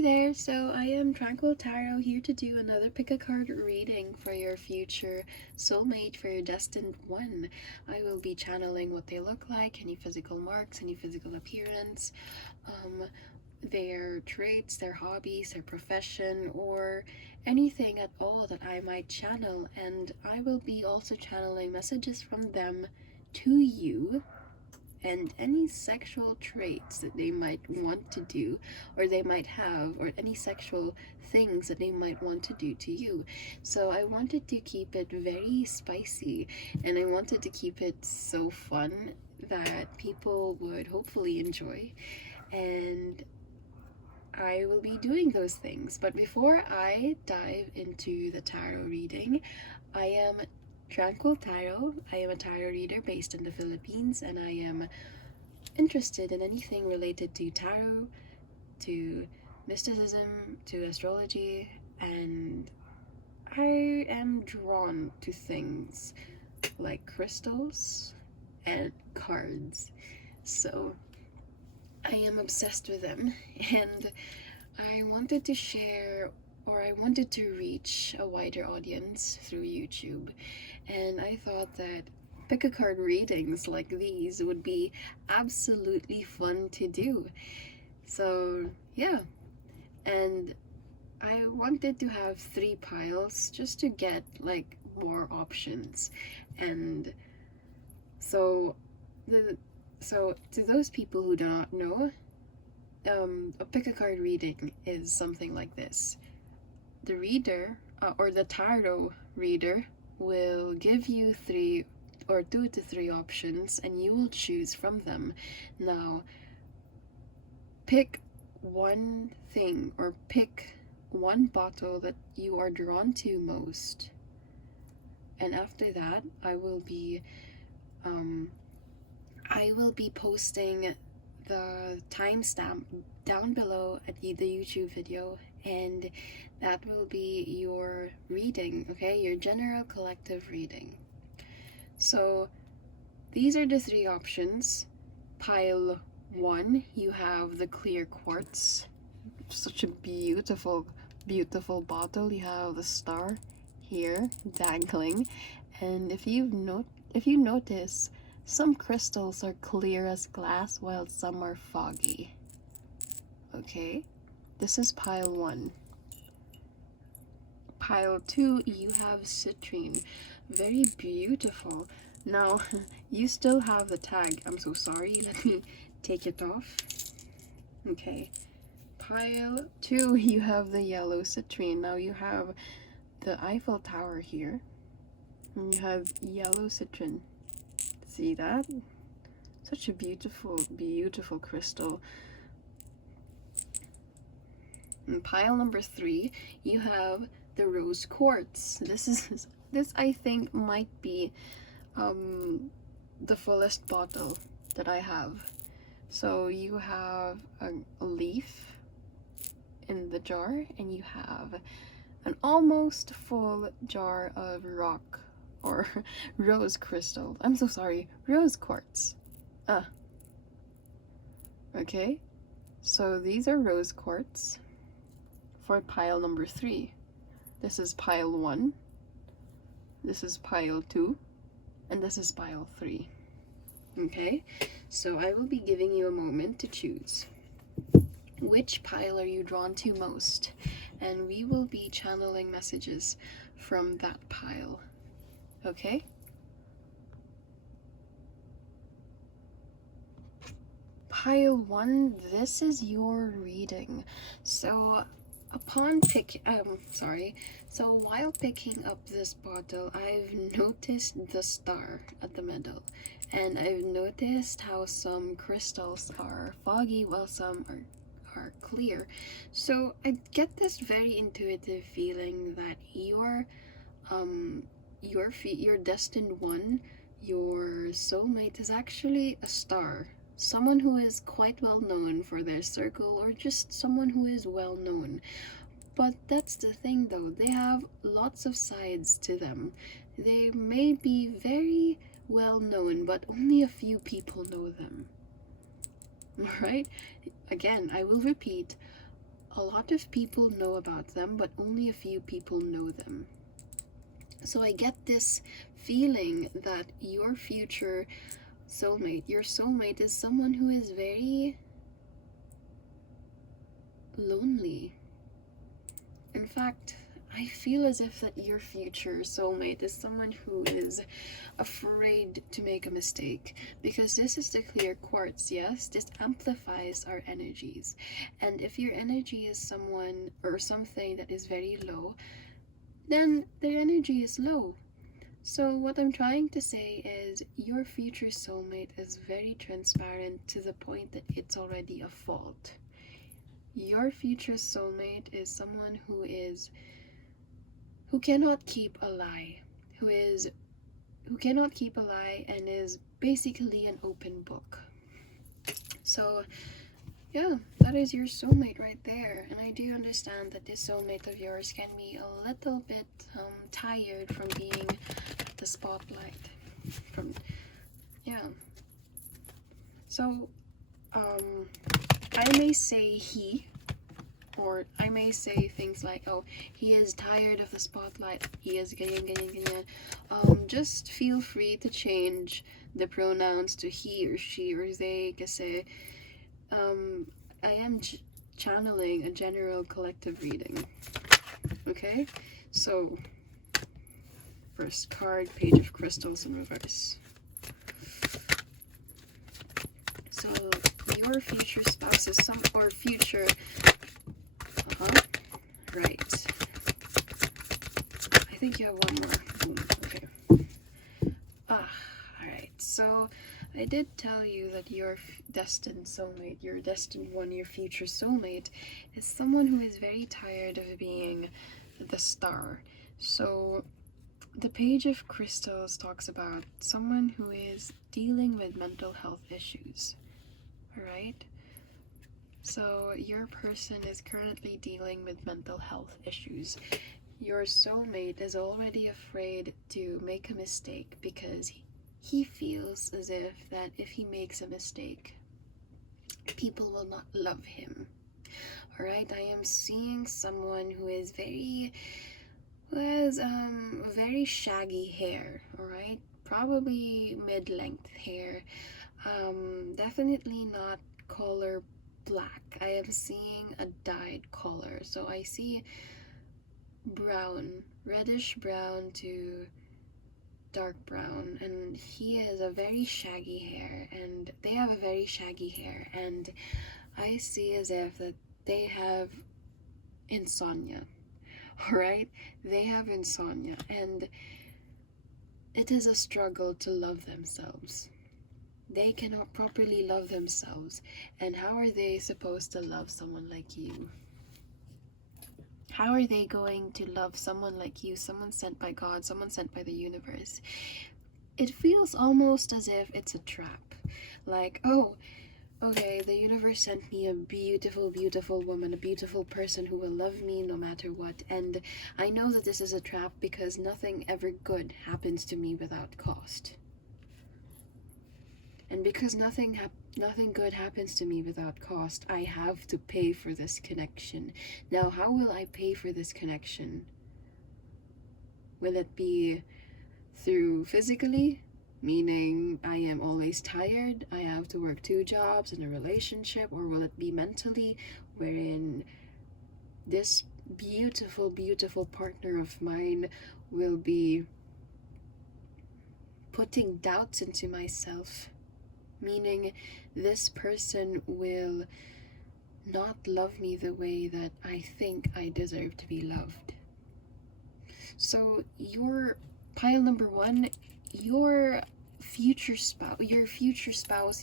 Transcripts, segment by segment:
Hi there, so I am Tranquil Tarot here to do another pick a card reading for your future soulmate, for your destined one. I will be channeling what they look like, any physical marks, any physical appearance, their traits, their hobbies, their profession, or anything at all that I might channel. And I will be also channeling messages from them to you, and any sexual traits that they might want to do or they might have, or any sexual things that they might want to do to you. So I wanted to keep it very spicy, and I wanted to keep it so fun that people would hopefully enjoy, and I will be doing those things. But before I dive into the tarot reading, I am Tranquil Tarot. I am a tarot reader based in the Philippines, and I am interested in anything related to tarot, to mysticism, to astrology, and I am drawn to things like crystals and cards. So I am obsessed with them, and I wanted to share, or I wanted to reach a wider audience through YouTube, and I thought that pick a card readings like these would be absolutely fun to do. So yeah, and I wanted to have 3 piles just to get like more options. And so to those people who do not know, a pick a card reading is something like this. The reader, or the tarot reader, will give you 3 or 2 to 3 options, and you will choose from them. Now, pick one thing, or pick one bottle that you are drawn to most. And after that, I will be posting the timestamp down below at the YouTube video, and that will be your reading, okay? Your general collective reading. So these are the 3 options. Pile 1, you have the clear quartz. Such a beautiful, beautiful bottle. You have the star here dangling, and if you notice, some crystals are clear as glass while some are foggy. Okay, this is pile 1. Pile 2, you have citrine. Very beautiful. Now, you still have the tag. I'm so sorry. Let me take it off. Okay. Pile 2, you have the yellow citrine. Now you have the Eiffel Tower here. And you have yellow citrine. See that? Such a beautiful, beautiful crystal. In pile number 3, you have the rose quartz. This I think might be the fullest bottle that I have. So you have a leaf in the jar, and you have an almost full jar of rock, or rose crystal. I'm so sorry, rose quartz. Okay, so these are rose quartz for pile number 3. This is pile 1, this is pile 2, and this is pile 3. Okay, so I will be giving you a moment to choose. Which pile are you drawn to most? And we will be channeling messages from that pile. Okay? Pile 1, this is your reading. So while picking up this bottle, I've noticed the star at the middle, and I've noticed how some crystals are foggy while some are clear. So I get this very intuitive feeling that your destined one, your soulmate, is actually a star. Someone who is quite well known for their circle, or just someone who is well known. But that's the thing though, they have lots of sides to them. They may be very well known, but only a few people know them. Alright? Again, I will repeat, a lot of people know about them, but only a few people know them. So I get this feeling that your future soulmate, your soulmate, is someone who is very lonely. In fact, I feel as if that your future soulmate is someone who is afraid to make a mistake, because this is the clear quartz. Yes, this amplifies our energies, and if your energy is someone or something that is very low, then their energy is low. So what I'm trying to say is your future soulmate is very transparent to the point that it's already a fault. Your future soulmate is someone who cannot keep a lie, who cannot keep a lie and is basically an open book. So yeah, that is your soulmate right there. And I do understand that this soulmate of yours can be a little bit tired from being the spotlight. So I may say he, or I may say things like, oh, he is tired of the spotlight, he is ganyan. Just feel free to change the pronouns to he or she or they, kasi I am channeling a general collective reading. Okay, so first card, Page of Crystals in reverse. So your future spouse is future. Right. I think you have one more. Boom. Okay. Alright. So I did tell you that your destined soulmate, your destined one, your future soulmate, is someone who is very tired of being the star. So the Page of Crystals talks about someone who is dealing with mental health issues. Alright? So your person is currently dealing with mental health issues. Your soulmate is already afraid to make a mistake because he feels as if that if he makes a mistake, people will not love him. Alright, I am seeing someone who has very shaggy hair, alright? Probably mid-length hair. Definitely not color black. I am seeing a dyed color. So I see brown, reddish brown to dark brown, and he has a very shaggy hair, and they have a very shaggy hair, and I see as if that they have insomnia. Alright? They have insomnia, and it is a struggle to love themselves. They cannot properly love themselves, and how are they supposed to love someone like you? How are they going to love someone like you, someone sent by God, someone sent by the universe? It feels almost as if it's a trap. Like, oh, okay, the universe sent me a beautiful, beautiful woman, a beautiful person who will love me no matter what. And I know that this is a trap because nothing ever good happens to me without cost. And because nothing good happens to me without cost, I have to pay for this connection. Now, how will I pay for this connection? Will it be through physically? Meaning I am always tired, I have to work 2 jobs in a relationship? Or will it be mentally, wherein this beautiful, beautiful partner of mine will be putting doubts into myself? Meaning this person will not love me the way that I think I deserve to be loved. So your pile number 1, your future spouse,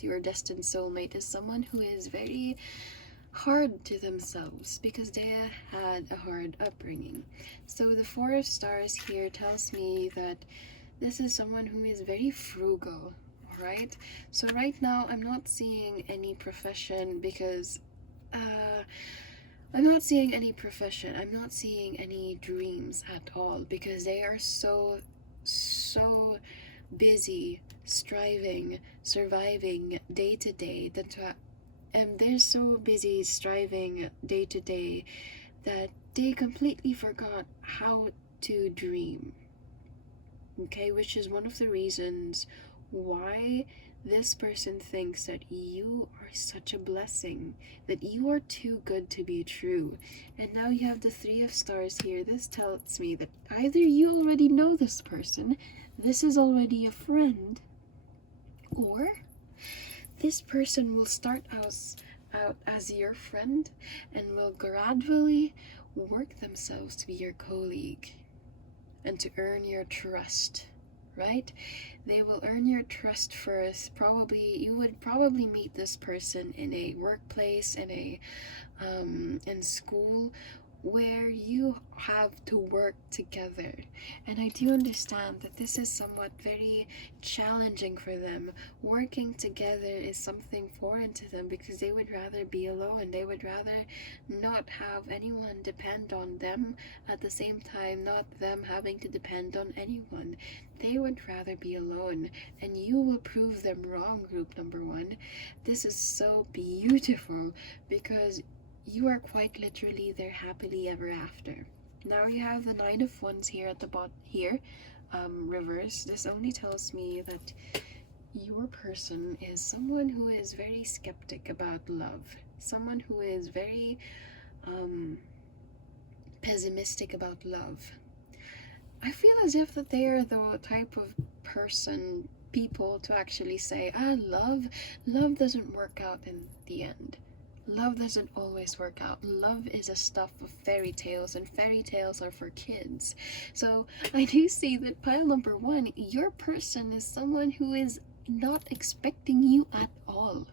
your destined soulmate is someone who is very hard to themselves because they had a hard upbringing. So the 4 of Stars here tells me that this is someone who is very frugal. Right? So right now I'm not seeing any profession because I'm not seeing any profession. I'm not seeing any dreams at all because they are so busy striving, surviving day to day and they're so busy striving day to day that they completely forgot how to dream. Okay, which is one of the reasons why this person thinks that you are such a blessing, that you are too good to be true. And now you have the Three of Stars here. This tells me that either you already know this person, this is already a friend, or this person will start out as your friend and will gradually work themselves to be your colleague and to earn your trust, right? They will earn your trust first. You would probably meet this person in a workplace, in school, where you have to work together. And I do understand that this is somewhat very challenging for them. Working together is something foreign to them because they would rather be alone. They would rather not have anyone depend on them, at the same time not them having to depend on anyone. They would rather be alone, and you will prove them wrong, group number one. This is so beautiful because you are quite literally their happily ever after. Now you have the Nine of Wands here at the bottom here, reverse. This only tells me that your person is someone who is very skeptic about love, someone who is very pessimistic about love. I feel as if that they are the type of people to actually say, love doesn't work out in the end. Love doesn't always work out. Love is a stuff of fairy tales, and fairy tales are for kids. So I do see that pile number one, your person is someone who is not expecting you at all.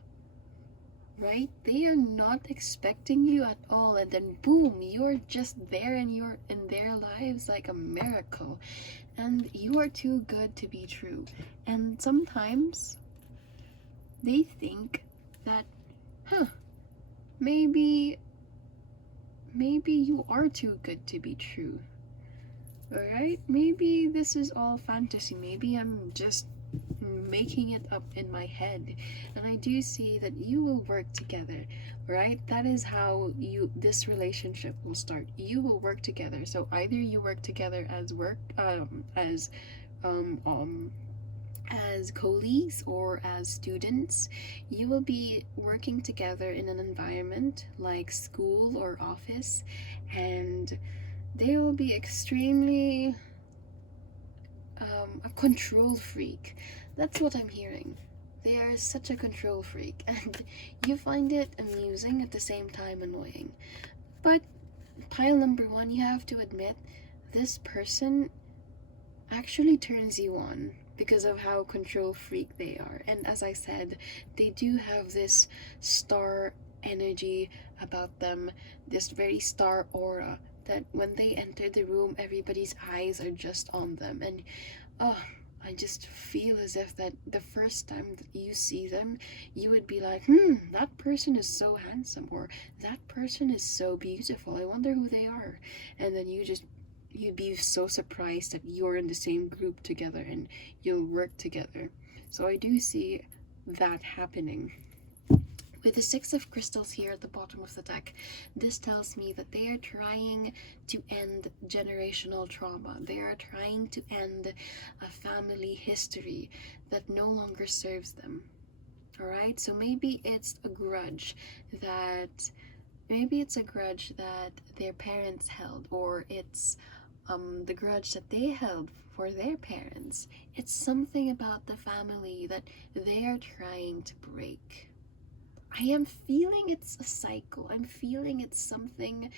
Right? They are not expecting you at all, and then boom, you're just there and you're in their lives like a miracle. And you are too good to be true. And sometimes they think that, maybe you are too good to be true. Alright? Maybe this is all fantasy. Maybe I'm just making it up in my head. And I do see that you will work together, right? That is how this relationship will start. You will work together. So either you work together as colleagues or as students. You will be working together in an environment like school or office, and they will be extremely a control freak. That's what I'm hearing. They are such a control freak, and you find it amusing at the same time annoying. But pile number one, you have to admit, this person actually turns you on because of how control freak they are. And as I said, they do have this star energy about them, this very star aura, that when they enter the room, everybody's eyes are just on them. And I just feel as if that the first time that you see them, you would be like, that person is so handsome, or that person is so beautiful, I wonder who they are. And then you'd be so surprised that you're in the same group together and you'll work together. So I do see that happening. With the Six of Crystals here at the bottom of the deck, this tells me that they are trying to end generational trauma. They are trying to end a family history that no longer serves them. Alright? So maybe it's a grudge that their parents held, or it's the grudge that they held for their parents. It's something about the family that they are trying to break. I am feeling it's a cycle. I'm feeling it's something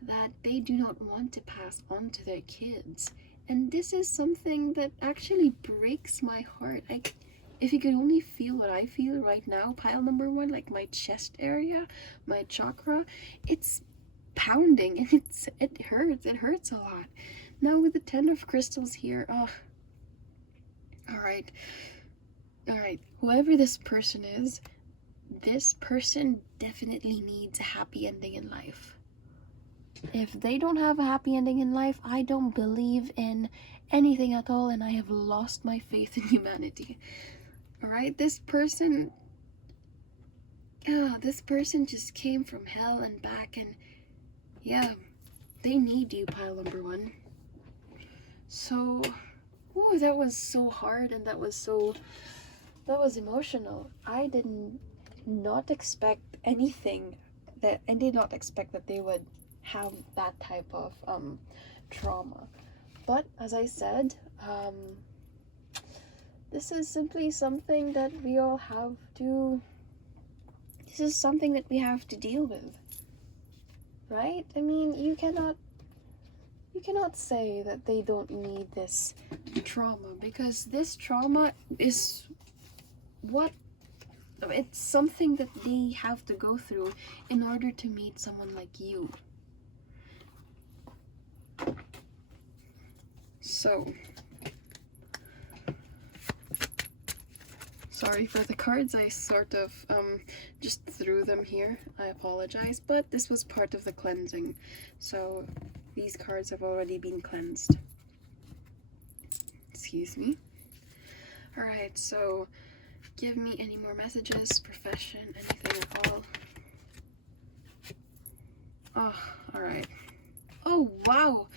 that they do not want to pass on to their kids. And this is something that actually breaks my heart. If you could only feel what I feel right now, pile number one, like my chest area, my chakra, it's pounding and it hurts a lot. Now with the Ten of Crystals here, alright, whoever this person is, this person definitely needs a happy ending in life. If they don't have a happy ending in life, I don't believe in anything at all, and I have lost my faith in humanity. Alright, this person, this person just came from hell and back, and yeah, they need you, pile number one. So, ooh, that was so hard, and that was emotional. I did not expect anything that, I did not expect that they would have that type of trauma. But as I said, this is simply something that we all have to, this is something that we have to deal with, right? I mean, you cannot say that they don't need this trauma, because this trauma is what, it's something that they have to go through in order to meet someone like you. So, sorry for the cards, I sort of just threw them here. I apologize, but this was part of the cleansing. So these cards have already been cleansed. Excuse me. Alright, so give me any more messages, profession, anything at all. Oh, alright. Oh, wow.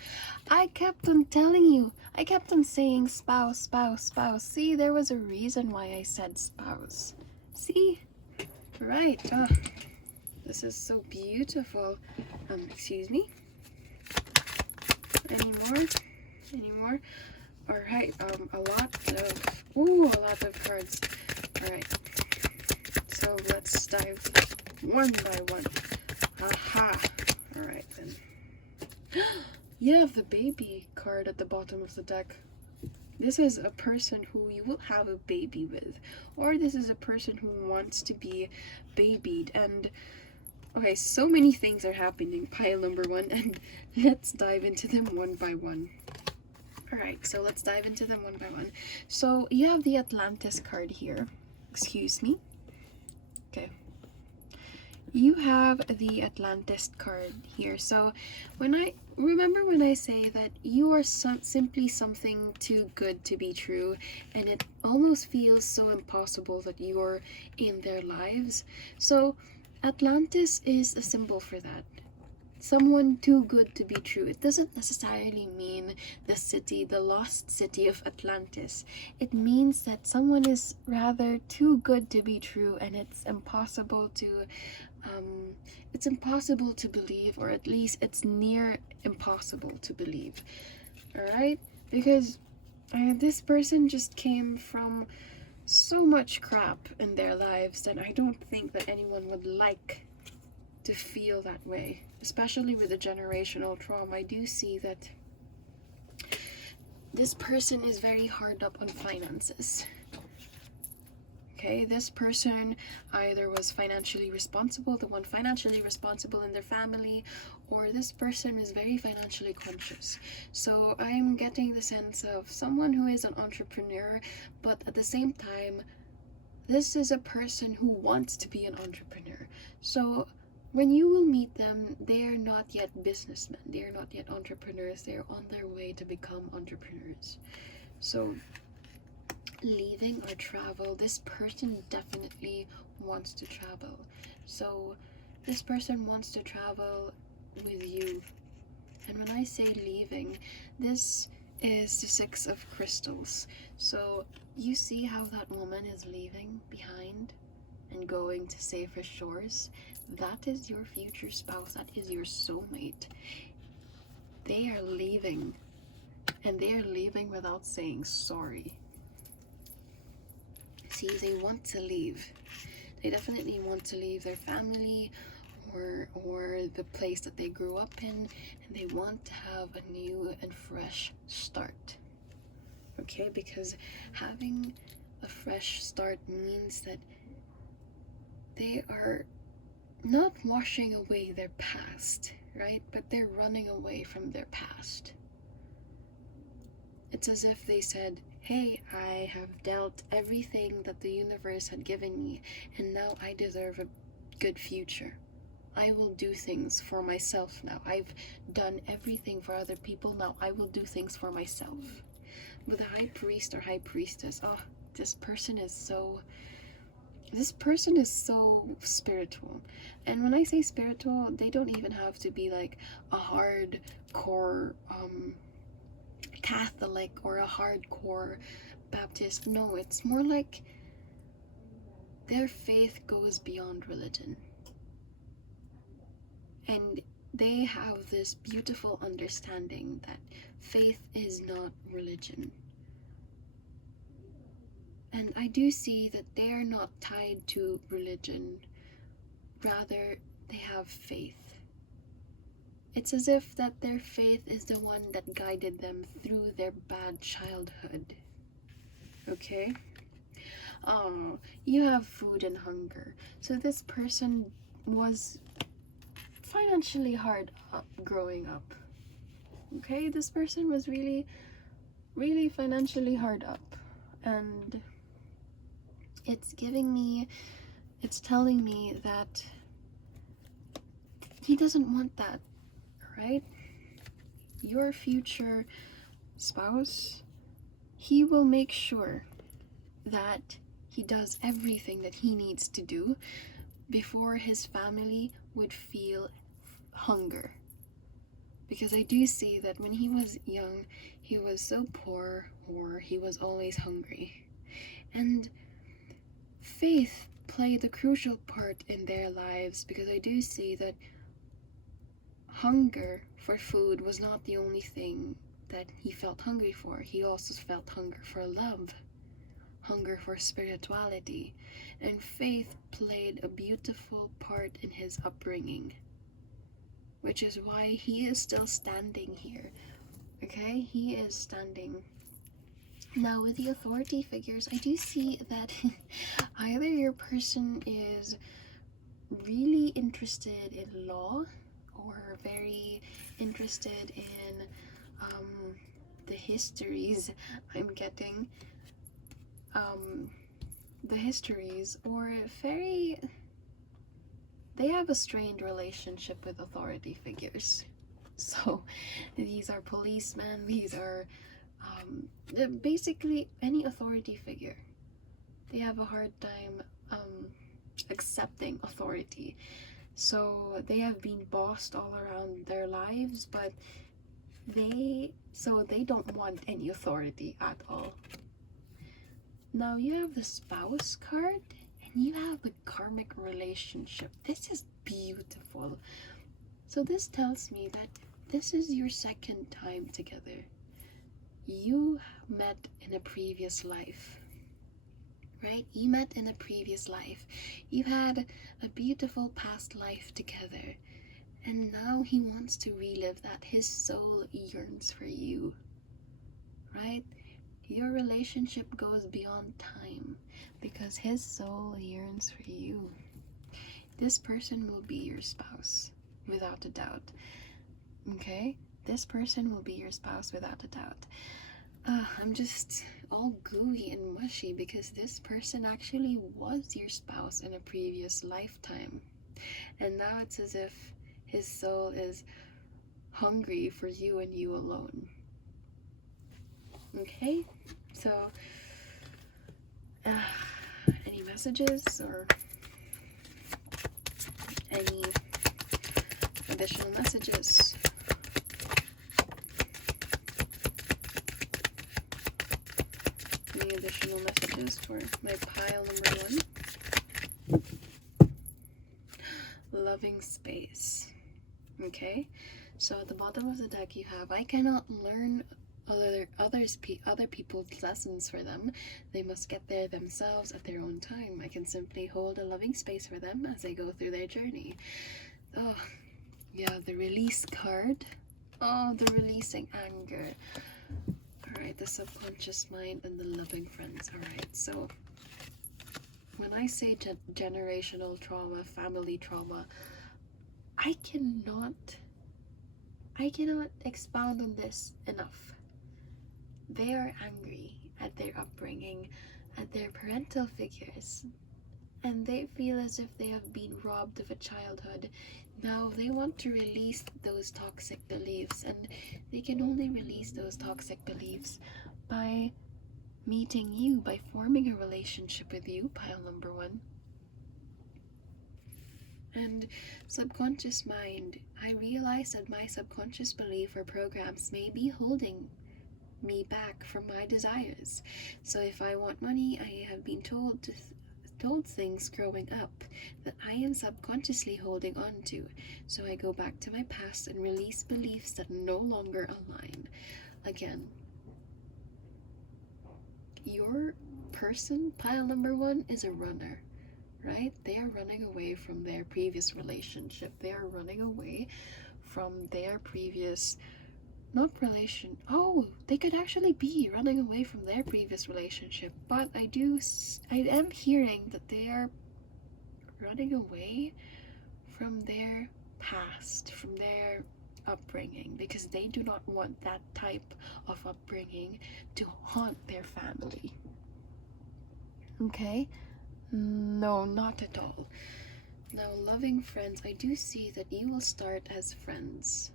I kept on telling you. I kept on saying spouse, spouse, spouse. See, there was a reason why I said spouse. See? Right. Oh, this is so beautiful. Excuse me. Any more? Any more? Alright, a lot of cards. Alright. So let's dive one by one. Aha. Alright then. You have the baby card at the bottom of the deck. This is a person who you will have a baby with, or this is a person who wants to be babied. And okay, so many things are happening, pile number one, and let's dive into them one by one. Alright, so let's dive into them one by one. So you have the Atlantis card here. Excuse me. Okay. You have the Atlantis card here. So when I say that you are simply something too good to be true, and it almost feels so impossible that you're in their lives. So Atlantis is a symbol for that. Someone too good to be true. It doesn't necessarily mean the city, the lost city of Atlantis. It means that someone is rather too good to be true, and it's impossible to believe, or at least it's near impossible to believe. Alright? Because this person just came from so much crap in their lives that I don't think that anyone would like to feel that way, especially with the generational trauma. I do see that this person is very hard up on finances. Okay, this person either was financially responsible, the one financially responsible in their family, or this person is very financially conscious. So I'm getting the sense of someone who is an entrepreneur, but at the same time, this is a person who wants to be an entrepreneur. So when you will meet them, they are not yet businessmen, they are not yet entrepreneurs, they are on their way to become entrepreneurs. So leaving or travel, this person definitely wants to travel. So this person wants to travel with you. And when I say leaving, this is the Six of Crystals. So you see how that woman is leaving behind and going to safer shores? That is your future spouse. That is your soulmate. They are leaving, and they are leaving without saying sorry. See, they want to leave. They definitely want to leave their family or the place that they grew up in, and they want to have a new and fresh start. Okay, because having a fresh start means that they are not washing away their past, right? But they're running away from their past. It's as if they said, hey, I have dealt everything that the universe had given me, and now I deserve a good future. I will do things for myself now. I've done everything for other people, now I will do things for myself. With a high priest or high priestess, oh, this person is so This person is so spiritual. And when I say spiritual, they don't even have to be like a hardcore Catholic or a hardcore Baptist. No, it's more like their faith goes beyond religion. And they have this beautiful understanding that faith is not religion. And I do see that they are not tied to religion, rather, they have faith. It's as if that their faith is the one that guided them through their bad childhood. Okay? Oh, you have food and hunger. So this person was financially hard up growing up. Okay? This person was really, really financially hard up. And it's telling me that he doesn't want that, right? Your future spouse, he will make sure that he does everything that he needs to do before his family would feel hunger. Because I do see that when he was young, he was so poor, or he was always hungry. And faith played a crucial part in their lives, because I do see that hunger for food was not the only thing that he felt hungry for. He also felt hunger for love, hunger for spirituality, and faith played a beautiful part in his upbringing, which is why he is still standing here. Okay, he is standing. Now, with the authority figures, I do see that either your person is really interested in law, or very interested in the histories I'm getting, or they have a strained relationship with authority figures. So these are policemen, these are basically any authority figure. They have a hard time accepting authority. So they have been bossed all around their lives, but they don't want any authority at all. Now you have the spouse card, and you have the karmic relationship. This is beautiful. So this tells me that this is your second time together. You met in a previous life, right? You met in a previous life. You had a beautiful past life together, and now he wants to relive that. His soul yearns for you, right? Your relationship goes beyond time because his soul yearns for you. This person will be your spouse, without a doubt. Okay? This person will be your spouse without a doubt. I'm just all gooey and mushy because this person actually was your spouse in a previous lifetime. And now it's as if his soul is hungry for you and you alone. Okay? So, any messages or any additional messages? Any additional messages for my pile number 1? Loving space. Okay, so at the bottom of the deck you have, I cannot learn other people's lessons for them. They must get there themselves at their own time. I can simply hold a loving space for them as they go through their journey. Oh, yeah, the release card. Oh, the releasing anger. Alright, the subconscious mind and the loving friends. Alright, so when I say generational trauma, family trauma, I cannot expound on this enough. They are angry at their upbringing, at their parental figures, and they feel as if they have been robbed of a childhood. Now they want to release those toxic beliefs, and they can only release those toxic beliefs by meeting you, by forming a relationship with you, pile number 1. And subconscious mind, I realize that my subconscious belief or programs may be holding me back from my desires. So if I want money, I have been told things growing up that I am subconsciously holding on to. So I go back to my past and release beliefs that no longer align. Again, your person, pile number 1, is a runner, right? They are running away from their previous relationship. They are running away from their previous, not relation. Oh, they could actually be running away from their previous relationship. But I am hearing that they are running away from their past, from their upbringing, because they do not want that type of upbringing to haunt their family. Okay? No, not at all. Now, loving friends, I do see that you will start as friends.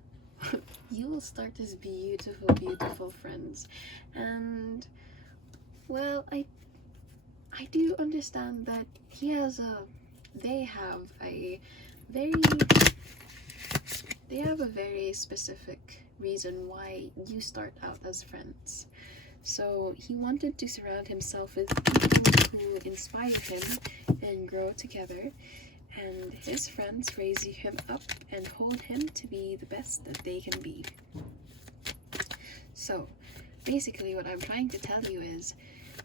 You will start as beautiful, beautiful friends. And, well, I do understand that they have a very specific reason why you start out as friends. So he wanted to surround himself with people who inspire him and grow together, and his friends raise him up and hold him to be the best that they can be. So basically what I'm trying to tell you is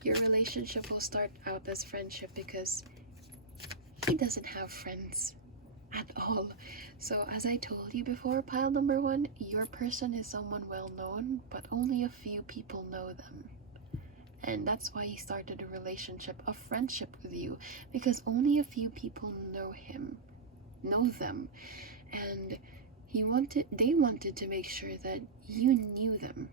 your relationship will start out as friendship because he doesn't have friends at all. So as I told you before, pile number 1, your person is someone well known, but only a few people know them. And that's why he started a relationship, a friendship with you, because only a few people know them. And they wanted to make sure that you knew them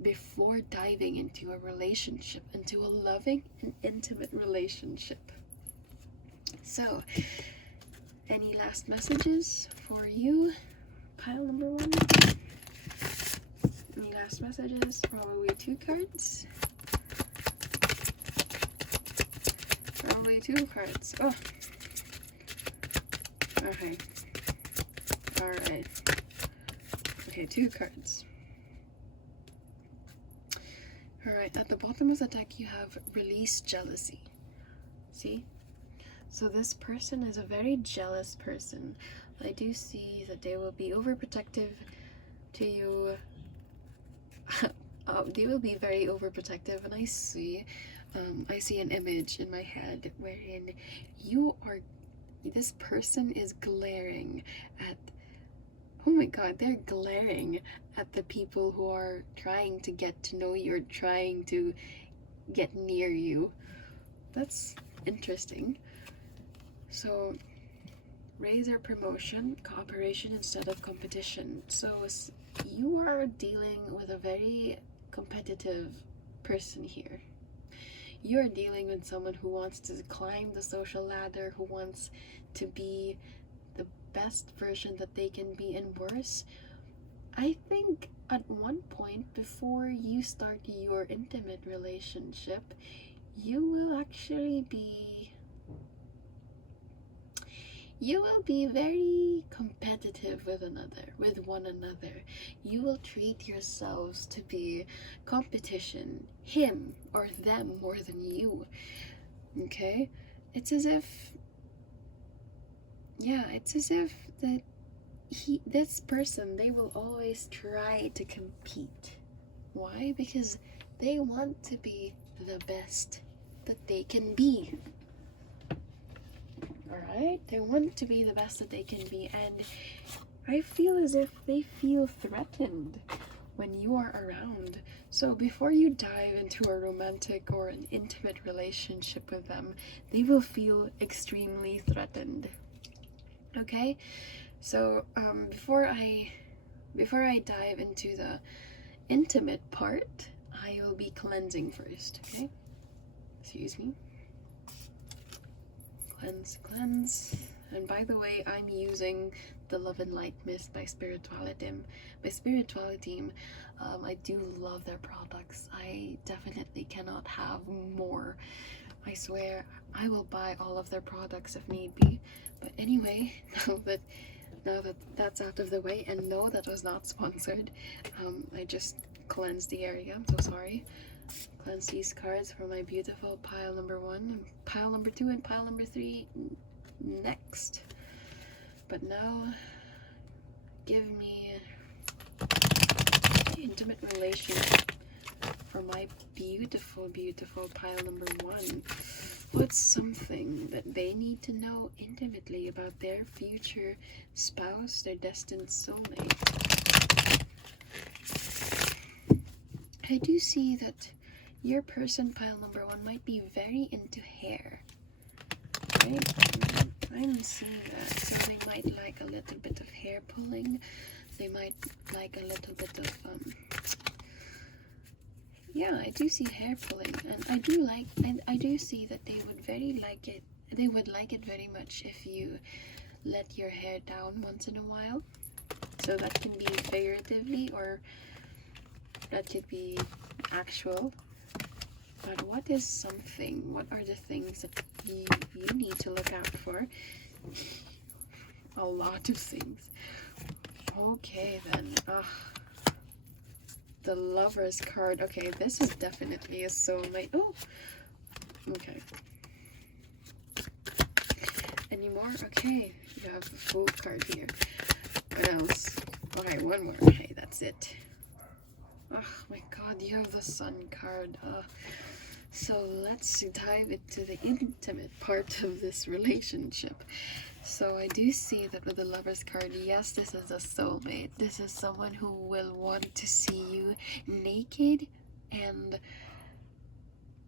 before diving into a relationship, into a loving and intimate relationship. So, any last messages for you, pile number 1? Any last messages? Probably 2 cards. Probably 2 cards. Oh. Okay. Alright. Okay, 2 cards. Alright, at the bottom of the deck you have release jealousy. See? So this person is a very jealous person. I do see that they will be overprotective to you. They will be very overprotective, and I see an image in my head wherein this person is glaring at, oh my god, they're glaring at the people who are trying to get to know you or trying to get near you. That's interesting. So, raise or promotion, cooperation instead of competition. So, you are dealing with a very competitive person here. You're dealing with someone who wants to climb the social ladder, who wants to be the best version that they can be, and worse, I think at one point before you start your intimate relationship, you will be very competitive with one another. You will treat yourselves to be competition, him or them more than you. Okay? It's as if that this person, they will always try to compete. Why? Because they want to be the best that they can be. Alright? They want to be the best that they can be, and I feel as if they feel threatened when you are around. So before you dive into a romantic or an intimate relationship with them, they will feel extremely threatened. Okay? So before I dive into the intimate part, I will be cleansing first. Okay? Excuse me. Cleanse. And by the way, I'm using the Love and Light Mist by Spirituality. I do love their products. I definitely cannot have more. I swear, I will buy all of their products if need be. But anyway, now that that's out of the way, and no, that was not sponsored. I just cleansed the area. I'm so sorry. Cleanse these cards for my beautiful pile number 1, pile number 2, and pile number 3 next. But now, give me intimate relationship for my beautiful, beautiful pile number 1. What's something that they need to know intimately about their future spouse, their destined soulmate? I do see that your person, pile number 1, might be very into hair. Right? I'm seeing that. So they might like a little bit of hair pulling. They might like a little bit of yeah, I do see hair pulling, and I do see that they would like it very much if you let your hair down once in a while. So that can be figuratively, or that could be actual. But what is something? What are the things that you need to look out for? A lot of things. Okay then. The Lover's card. Okay, this is definitely a soulmate. Oh! Okay. Any more? Okay, you have the Fool card here. What else? Okay, one more. Okay, that's it. Oh my god, you have the Sun card. So let's dive into the intimate part of this relationship. So I do see that with the Lover's card, yes, this is a soulmate. This is someone who will want to see you naked, and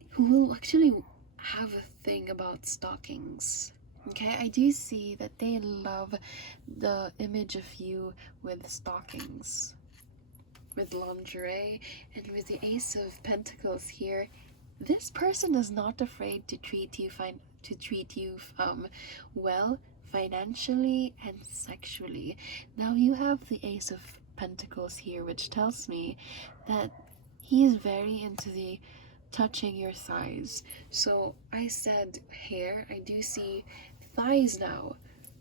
who will actually have a thing about stockings. Okay, I do see that they love the image of you with stockings, with lingerie, and with the Ace of Pentacles here. This person is not afraid to treat you well, financially and sexually. Now you have the Ace of Pentacles here, which tells me that he is very into the touching your thighs. So I said hair, I do see thighs now.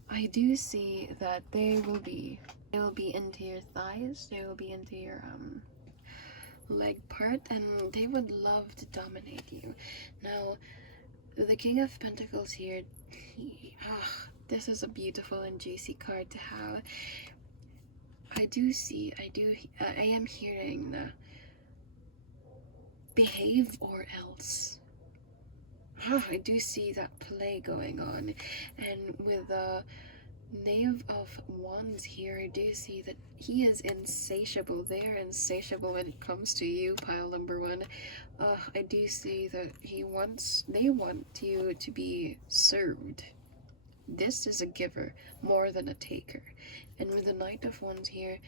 I do see that they will be into your thighs, they will be into your leg part, and they would love to dominate you. Now the King of Pentacles here, this is a beautiful and juicy card to have. I am hearing the behave or else. I do see that play going on, and with the Knave of Wands here, I do see that he is insatiable. They are insatiable when it comes to you, pile number 1. I do see that they want you to be served. This is a giver more than a taker. And with the Knight of Wands here,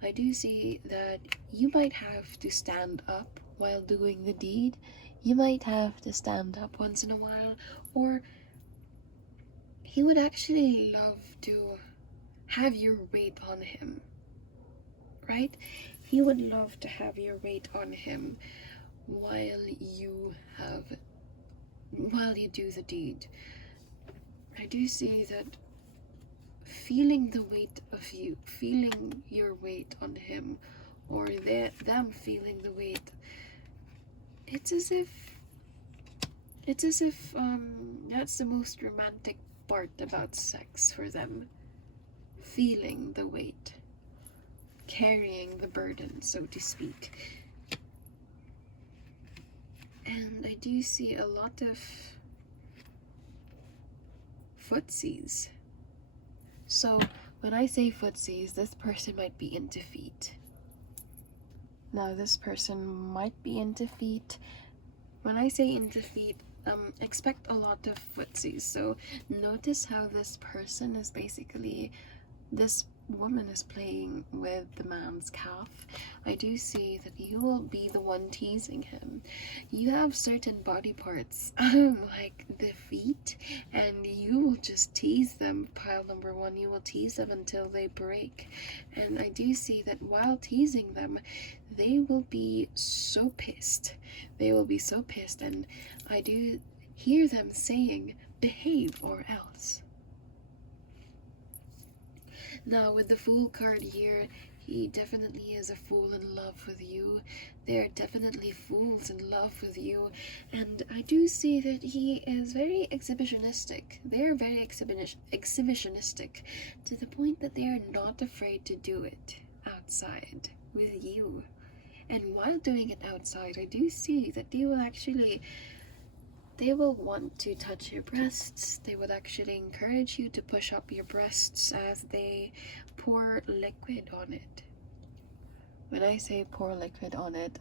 I do see that you might have to stand up while doing the deed. You might have to stand up once in a while, or he would actually love to have your weight on him, right? He would love to have your weight on him while you do the deed. I do see that feeling the weight of you, feeling your weight on him, or them feeling the weight. It's as if that's the most romantic part about sex for them. Feeling the weight, carrying the burden, so to speak. And I do see a lot of footsies. So when I say footsies, this person might be into feet. Now this person might be into feet. When I say into feet, expect a lot of footsies. So notice how this person is basically, this woman is playing with the man's calf. I do see that you will be the one teasing him. You have certain body parts like the feet, and you will just tease them, pile number 1. You will tease them until they break. And I do see that while teasing them, they will be so pissed. They will be so pissed, and I do hear them saying, behave or else. Now, with the Fool card here, he definitely is a fool in love with you. They're definitely fools in love with you. And I do see that he is very exhibitionistic. They're very exhibitionistic to the point that they are not afraid to do it outside with you. And while doing it outside, I do see that they will want to touch your breasts. They would actually encourage you to push up your breasts as they pour liquid on it. When I say pour liquid on it,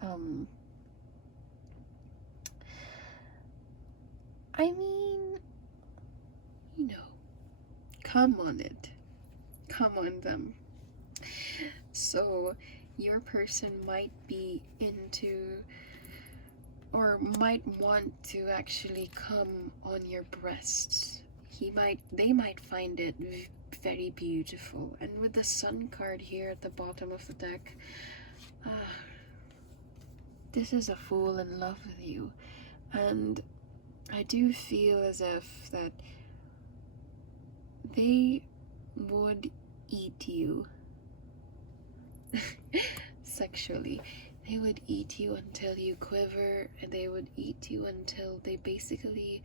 I mean, you know, come on it. Come on them. So, your person might be into or might want to actually come on your breasts. They might find it very beautiful. And with the Sun card here at the bottom of the deck, this is a fool in love with you. And I do feel as if that they would eat you sexually. They would eat you until you quiver, and they would eat you until you basically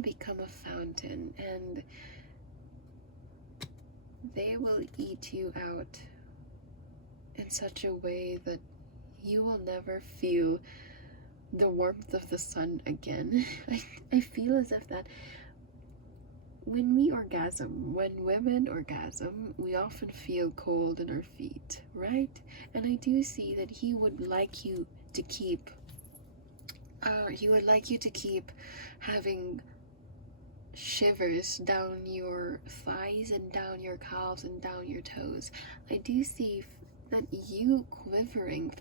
become a fountain, and they will eat you out in such a way that you will never feel the warmth of the sun again. I feel as if that when women orgasm, we often feel cold in our feet, right? And I do see that he would like you to keep having shivers down your thighs and down your calves and down your toes. I do see that you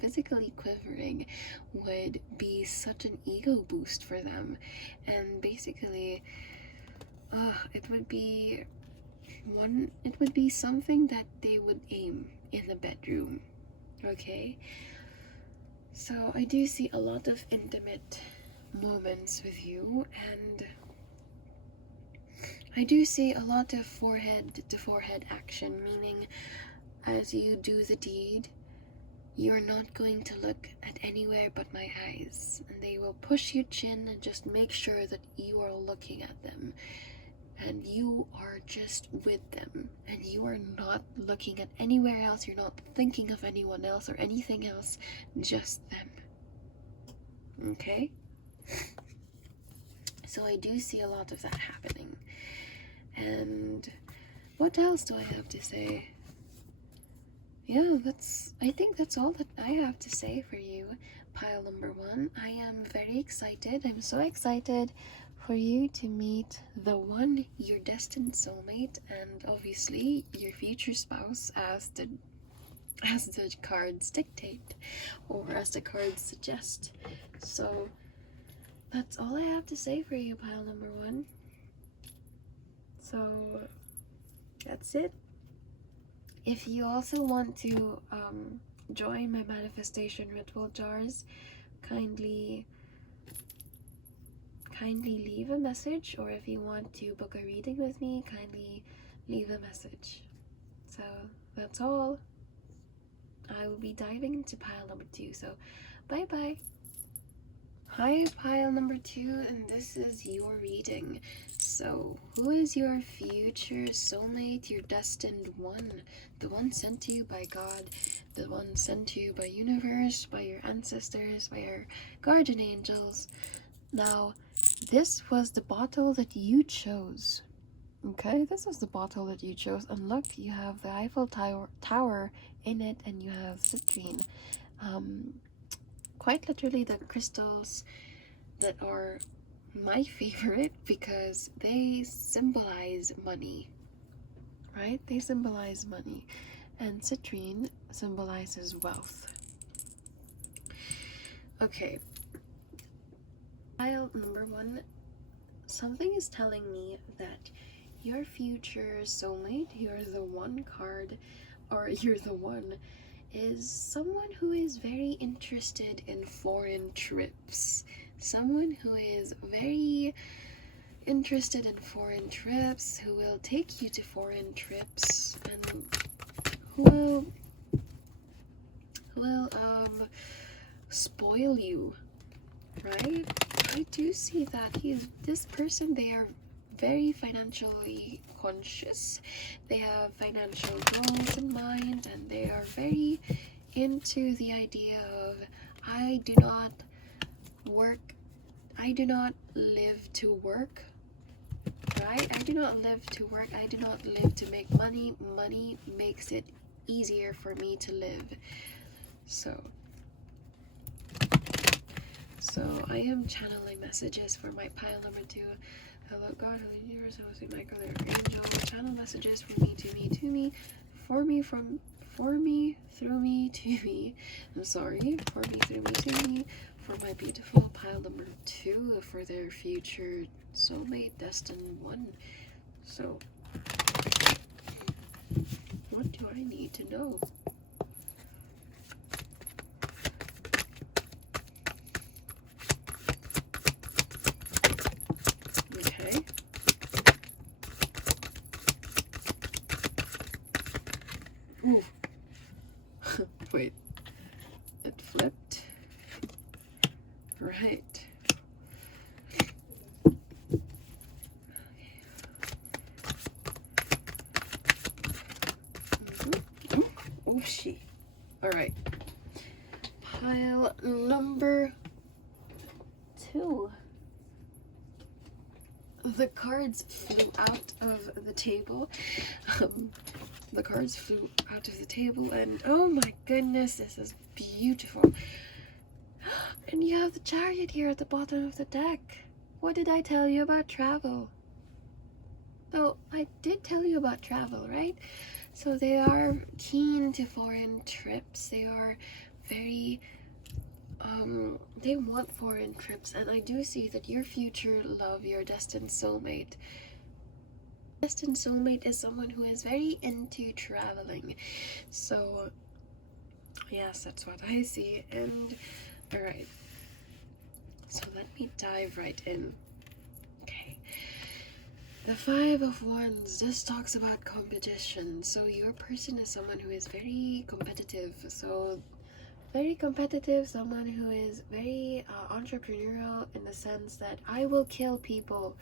physically quivering, would be such an ego boost for them. And basically, it would be something that they would aim in the bedroom. Okay? So I do see a lot of intimate moments with you, and I do see a lot of forehead to forehead action, meaning as you do the deed, you're not going to look at anywhere but my eyes, and they will push your chin and just make sure that you are looking at them, and you are just with them, and you are not looking at anywhere else. You're not thinking of anyone else or anything else, just them. Okay? So I do see a lot of that happening. And what else do I have to say? Yeah, I think that's all that I have to say for you, pile number 1. I am very excited. I'm so excited for you to meet the one, your destined soulmate, and obviously your future spouse, as the cards dictate, or as the cards suggest. So that's all I have to say for you, pile number 1. So that's it. If you also want to join my manifestation ritual jars, kindly leave a message, or if you want to book a reading with me, kindly leave a message. So that's all. I will be diving into pile number 2, so bye bye. Hi, pile number 2, and this is your reading. So, who is your future soulmate, your destined one? The one sent to you by God, the one sent to you by universe, by your ancestors, by your guardian angels. Now, this was the bottle that you chose. Okay, this was the bottle that you chose. And look, you have the Eiffel Tower in it, and you have citrine. Quite literally the crystals that are my favorite because they symbolize money, right? They symbolize money, and citrine symbolizes wealth. Okay, pile number 1, something is telling me that your future soulmate, you're the one card, or you're the one, is someone who is very interested in foreign trips. Someone who is very interested in foreign trips, who will take you to foreign trips, and who will spoil you, right? I do see that this person, they are very financially conscious. They have financial goals in mind, and they are very into the idea of I do not live to work, right? I do not live to work. I do not live to make money. Money makes it easier for me to live. So I am channeling messages for my pile number 2. Hello God, hello universe, hello sweet Michael, angel, channel messages for me, to me, to me, for me, through me, to me. I'm sorry, for me, through me, to me, for my beautiful pile number 2, for their future soulmate, destined one. So, what do I need to know? Okay. Ooh. Wait. It flipped. Right. Oh, she. Alright. Pile number 2. The cards flew out of the table. The cards flew out of the table, and oh my goodness, this is beautiful. And you have the Chariot here at the bottom of the deck. What did I tell you about travel? Oh, I did tell you about travel, right? So they are keen to foreign trips. They are very they want foreign trips, and I do see that your future love, your destined soulmate is someone who is very into traveling. So yes, that's what I see. And all right, so let me dive right in. Okay, the 5 of Wands, this talks about competition. So your person is someone who is very competitive. So very competitive, someone who is very entrepreneurial, in the sense that I will kill people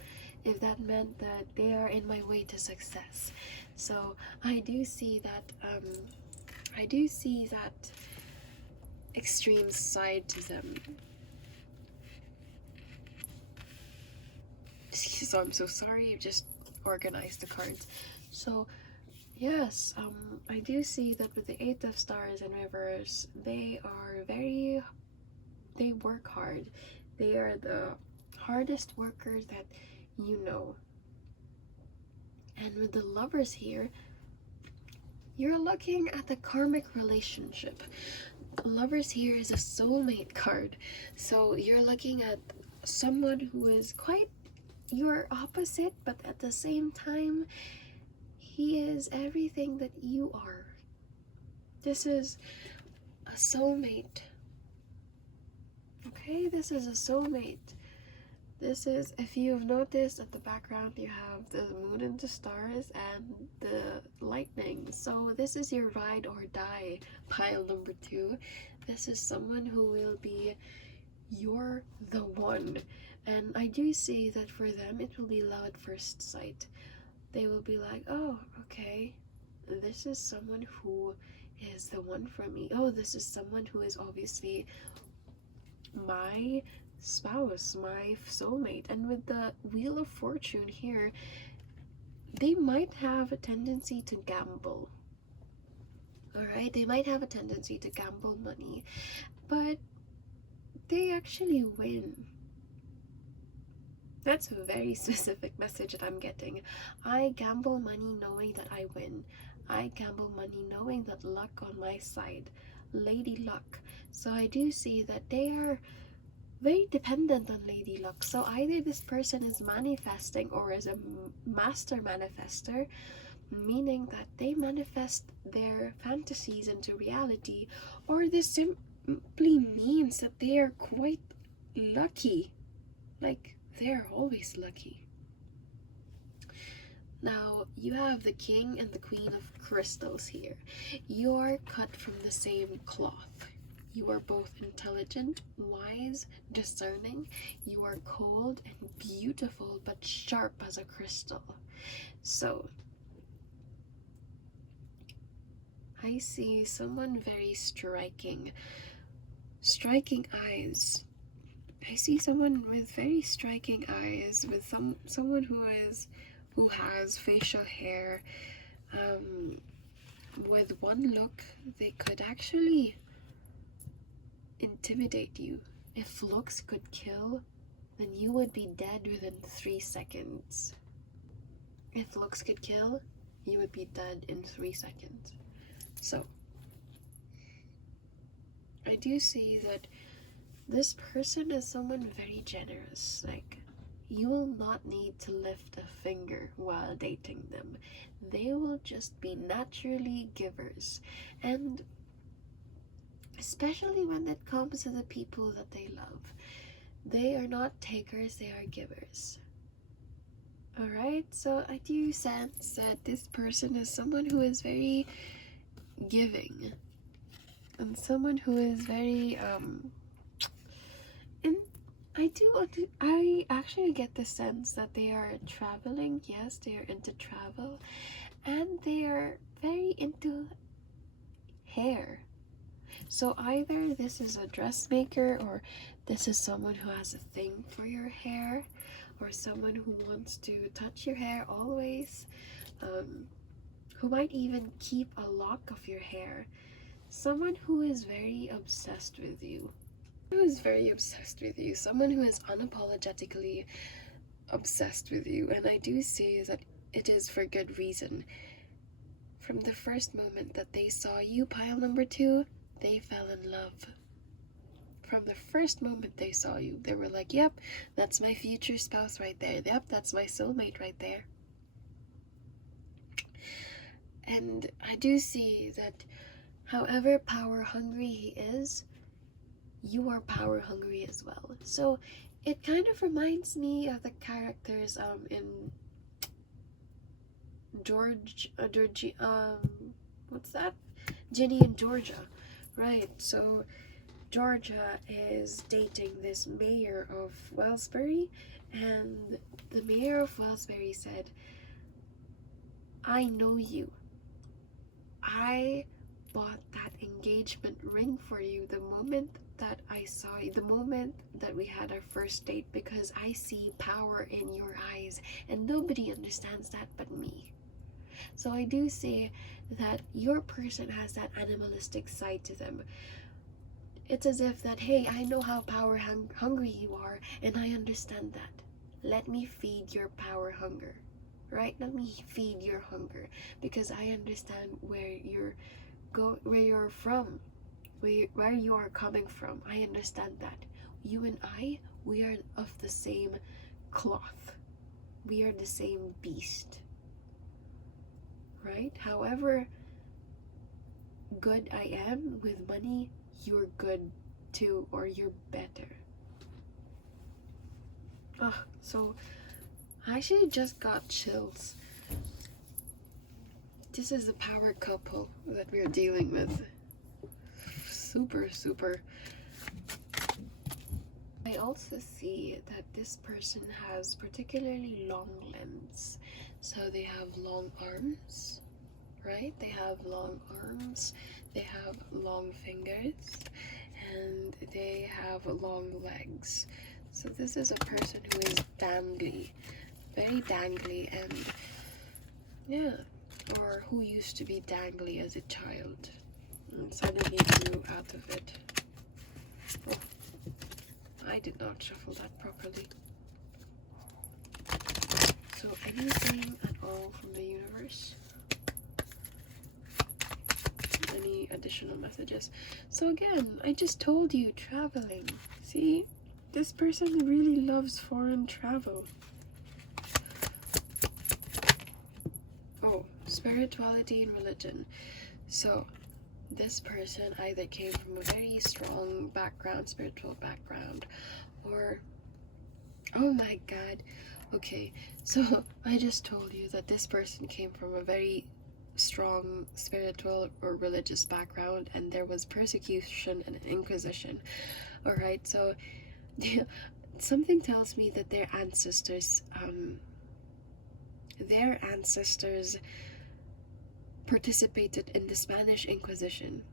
if that meant that they are in my way to success. So I do see that extreme side to them. So I'm so sorry, you just organized the cards. So yes, I do see that with the 8 of Stars in reverse, they work hard. They are the hardest workers that you know. And with the Lovers here, you're looking at the karmic relationship. Lovers here is a soulmate card. So you're looking at someone who is quite your opposite, but at the same time, he is everything that you are. This is a soulmate. Okay, this is a soulmate. This is, if you've noticed at the background, you have the moon and the stars and the lightning. So this is your ride or die pile number 2. This is someone who will be you're the one. And I do see that for them, it will be love at first sight. They will be like, oh, okay, this is someone who is the one for me. Oh, this is someone who is obviously my spouse, my soulmate. And with the Wheel of Fortune here, they might have a tendency to gamble. Alright, they might have a tendency to gamble money, but they actually win. That's a very specific message that I'm getting. I gamble money knowing that I win. I gamble money knowing that luck on my side. Lady Luck. So I do see that they are very dependent on Lady Luck. So either this person is manifesting or is a master manifester, meaning that they manifest their fantasies into reality, or this simply means that they are quite lucky. Like, they're always lucky. Now, you have the king and the queen of crystals here. You are cut from the same cloth. You are both intelligent, wise, discerning. You are cold and beautiful, but sharp as a crystal. So, I see someone very striking. Striking eyes. I see someone with very striking eyes, with someone who has facial hair. With one look, they could actually intimidate you. If looks could kill, then you would be dead within 3 seconds. If looks could kill, you would be dead in 3 seconds. So, I do see that this person is someone very generous. Like, you will not need to lift a finger while dating them. They will just be naturally givers. And especially when it comes to the people that they love, they are not takers, they are givers. Alright, so I do sense that this person is someone who is very giving. And someone who is very, and I actually get the sense that they are traveling. Yes, they are into travel. And they are very into hair. So either this is a dressmaker, or this is someone who has a thing for your hair, or someone who wants to touch your hair always, who might even keep a lock of your hair. Someone who is very obsessed with you. Someone who is unapologetically obsessed with you. And I do see that it is for good reason. From the first moment that they saw you, pile number 2, they fell in love. From the first moment they saw you, they were like, yep, that's my future spouse right there. Yep, that's my soulmate right there. And I do see that however power hungry he is, you are power hungry as well. So it kind of reminds me of the characters in what's that? Ginny and Georgia. Right, so Georgia is dating this mayor of Wellsbury, and the mayor of Wellsbury said, I know you. I bought that engagement ring for you the moment that I saw you, the moment that we had our first date, because I see power in your eyes, and nobody understands that but me. So I do see that your person has that animalistic side to them. It's as if that, hey, I know how power hungry you are, and I understand that. Let me feed your power hunger, right? Let me feed your hunger, because I understand where you're from, where you are coming from. I understand that. You and I, we are of the same cloth. We are the same beast, right? However good I am with money, you're good too, or you're better. So I actually just got chills. This is the power couple that we're dealing with. Super, super. I also see that this person has particularly long limbs. So they have long arms, right? They have long arms, they have long fingers, and they have long legs. So this is a person who is dangly, very dangly, and yeah, or who used to be dangly as a child and suddenly grew out of it. Oh, I did not shuffle that properly. So anything at all from the universe? Any additional messages? So again, I just told you, traveling. See? This person really loves foreign travel. Oh, spirituality and religion. So this person either came from a very strong background, spiritual background, or, oh my god, Okay, so I just told you that this person came from a very strong spiritual or religious background, and there was persecution and inquisition. All right, so something tells me that their ancestors participated in the Spanish Inquisition.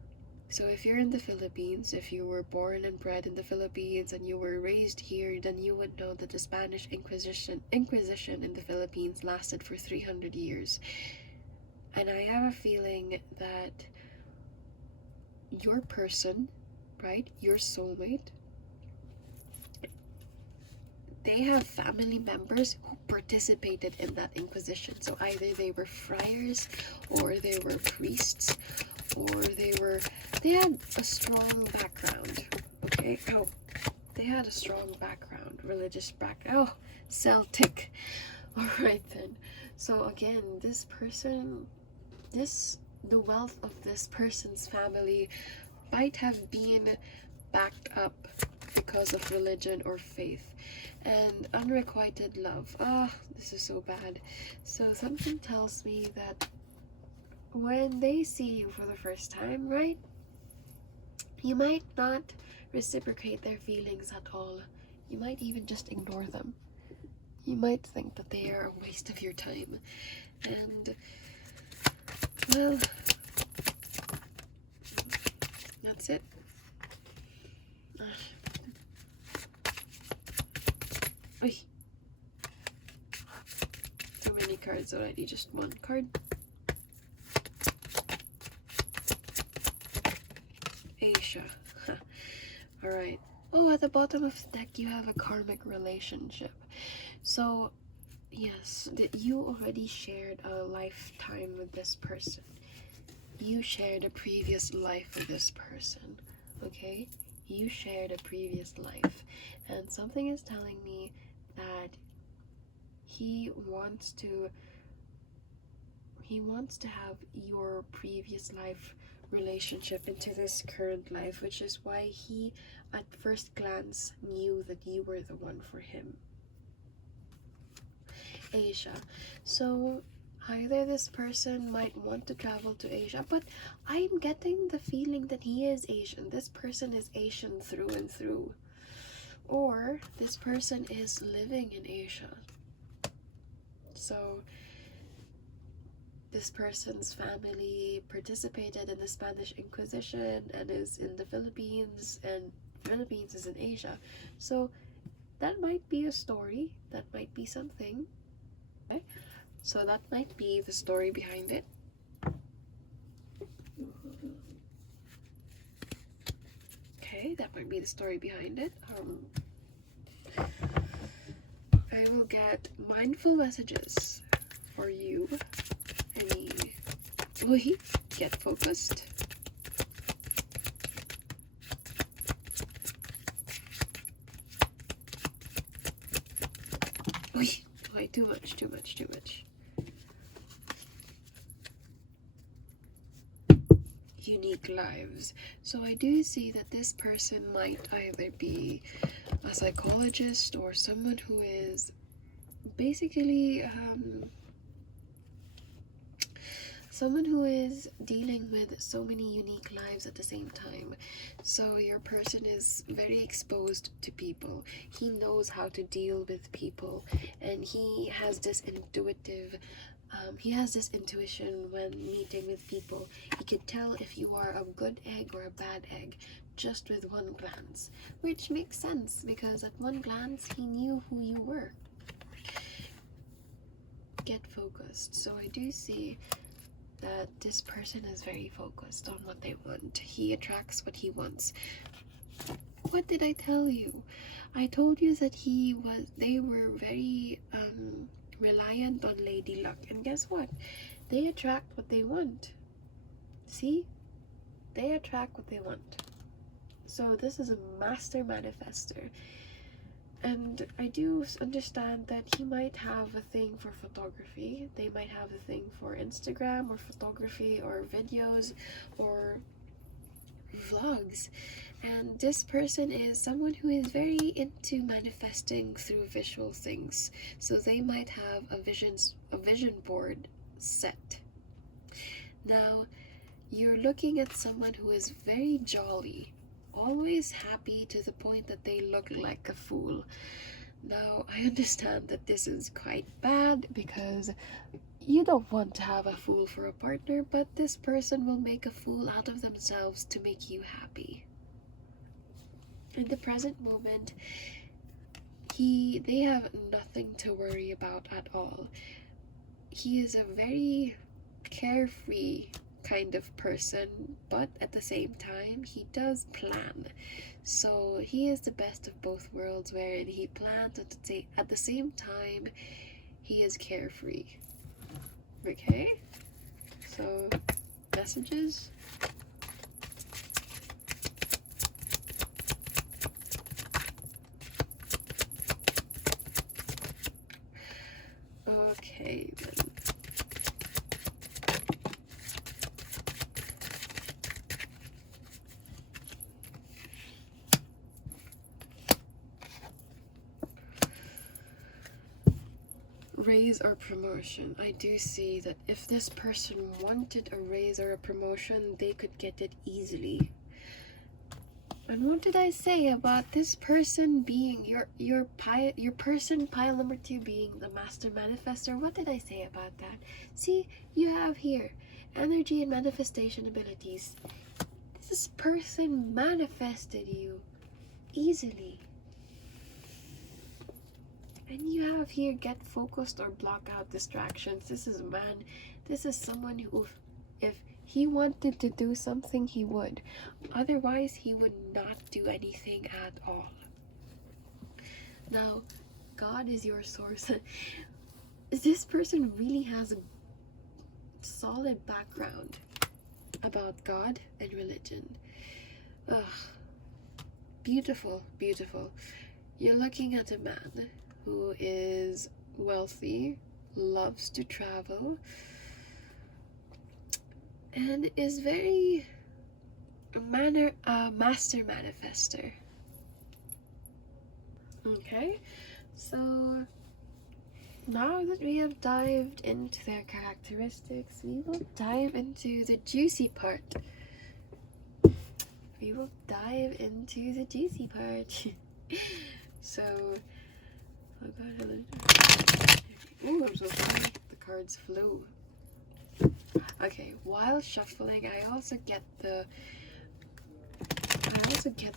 So if you're in the Philippines, if you were born and bred in the Philippines and you were raised here, then you would know that the Spanish Inquisition in the Philippines lasted for 300 years. And I have a feeling that your person, right, your soulmate, they have family members who participated in that inquisition. So either they were friars, or they were priests, or they had a strong background. Okay, oh, they had a strong background, religious background. Oh, Celtic. All right then. So again, this person, the wealth of this person's family might have been backed up because of religion or faith. And unrequited love. This is so bad. So something tells me that when they see you for the first time, right, you might not reciprocate their feelings at all. You might even just ignore them. You might think that they are a waste of your time. And, well, that's it. Oy. So many cards already, just one card. Asia. Alright. Oh, at the bottom of the deck you have a karmic relationship. So, yes, you already shared a lifetime with this person. You shared a previous life with this person. Okay? You shared a previous life. And something is telling me that he wants to have your previous life relationship into this current life, which is why he at first glance knew that you were the one for him. Asia. So either this person might want to travel to Asia, but I'm getting the feeling that he is Asian. This person is Asian through and through. Or this person is living in Asia. So this person's family participated in the Spanish Inquisition and is in the Philippines, and Philippines is in Asia. So that might be a story. That might be something. Okay? So that might be the story behind it. Okay, that might be the story behind it. I will get mindful messages for you. Wait, get focused. Wait, too much. Unique lives. So I do see that this person might either be a psychologist or someone who is basically someone who is dealing with so many unique lives at the same time. So your person is very exposed to people. He knows how to deal with people, and he has this intuition when meeting with people. He could tell if you are a good egg or a bad egg just with one glance, which makes sense because at one glance he knew who you were. Get focused. So I do see that this person is very focused on what they want. He attracts what he wants. What did I tell you? I told you that they were very reliant on Lady Luck, and guess what? They attract what they want. See? They attract what they want. So this is a master manifester. And I do understand that he might have a thing for photography. They might have a thing for Instagram or photography or videos or vlogs. And this person is someone who is very into manifesting through visual things. So they might have a vision board set. Now, you're looking at someone who is very jolly, always happy to the point that they look like a fool. Now, I understand that this is quite bad because you don't want to have a fool for a partner, but this person will make a fool out of themselves to make you happy. In the present moment, they have nothing to worry about at all. He is a very carefree kind of person, but at the same time, he does plan. So he is the best of both worlds, wherein he plans at the same time he is carefree. Okay? So, messages. Okay, then. Raise or promotion. I do see that if this person wanted a raise or a promotion, they could get it easily. And what did I say about this person being your person pile number 2 being the master manifestor? What did I say about that? See, you have here energy and manifestation abilities. This person manifested you easily. And you have here get focused or block out distractions. This is a man. This is someone who, if he wanted to do something, he would. Otherwise, he would not do anything at all. Now, God is your source. This person really has a solid background about God and religion. Ugh. Beautiful, beautiful. You're looking at a man who is wealthy, loves to travel, and is very master manifester. Okay, so now that we have dived into their characteristics, we will dive into the juicy part. So, oh god, oh, I'm so sorry. The cards flew. Okay, while shuffling, I also get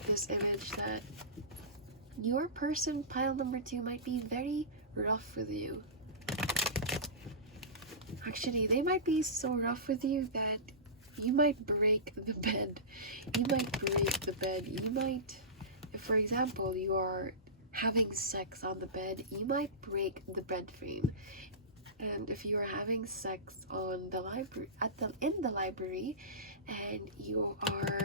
this image that your person, pile number 2, might be very rough with you. Actually, they might be so rough with you that you might break the bed. You might, if for example, you are having sex on the bed, you might break the bed frame. And if you are having sex on the library, in the library, and you are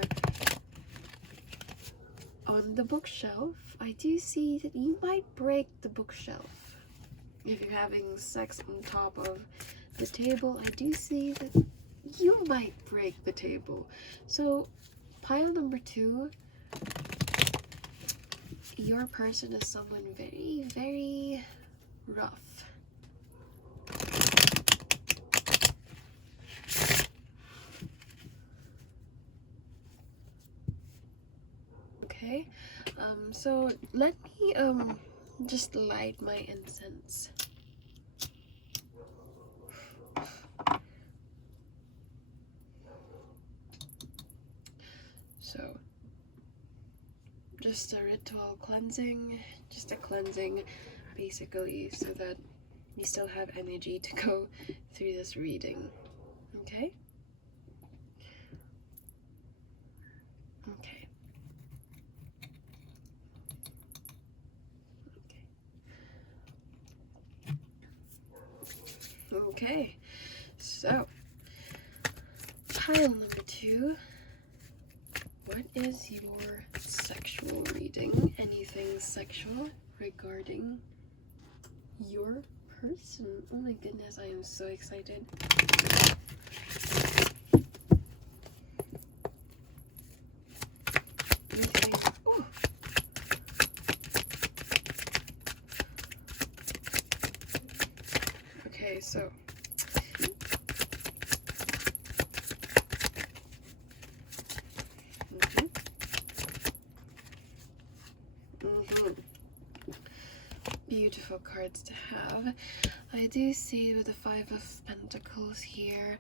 on the bookshelf, I do see that you might break the bookshelf. If you're having sex on top of the table, I do see that you might break the table. So, pile number 2, your person is someone very, very rough. Okay, so let me just light my incense. So, just a ritual cleansing, just a cleansing basically, so that you still have energy to go through this reading. Okay? Okay. Okay, so pile number 2, what is your sexual reading? Anything sexual regarding your person? Oh my goodness, I am so excited. beautiful cards to have. I do see with the Five of Pentacles here,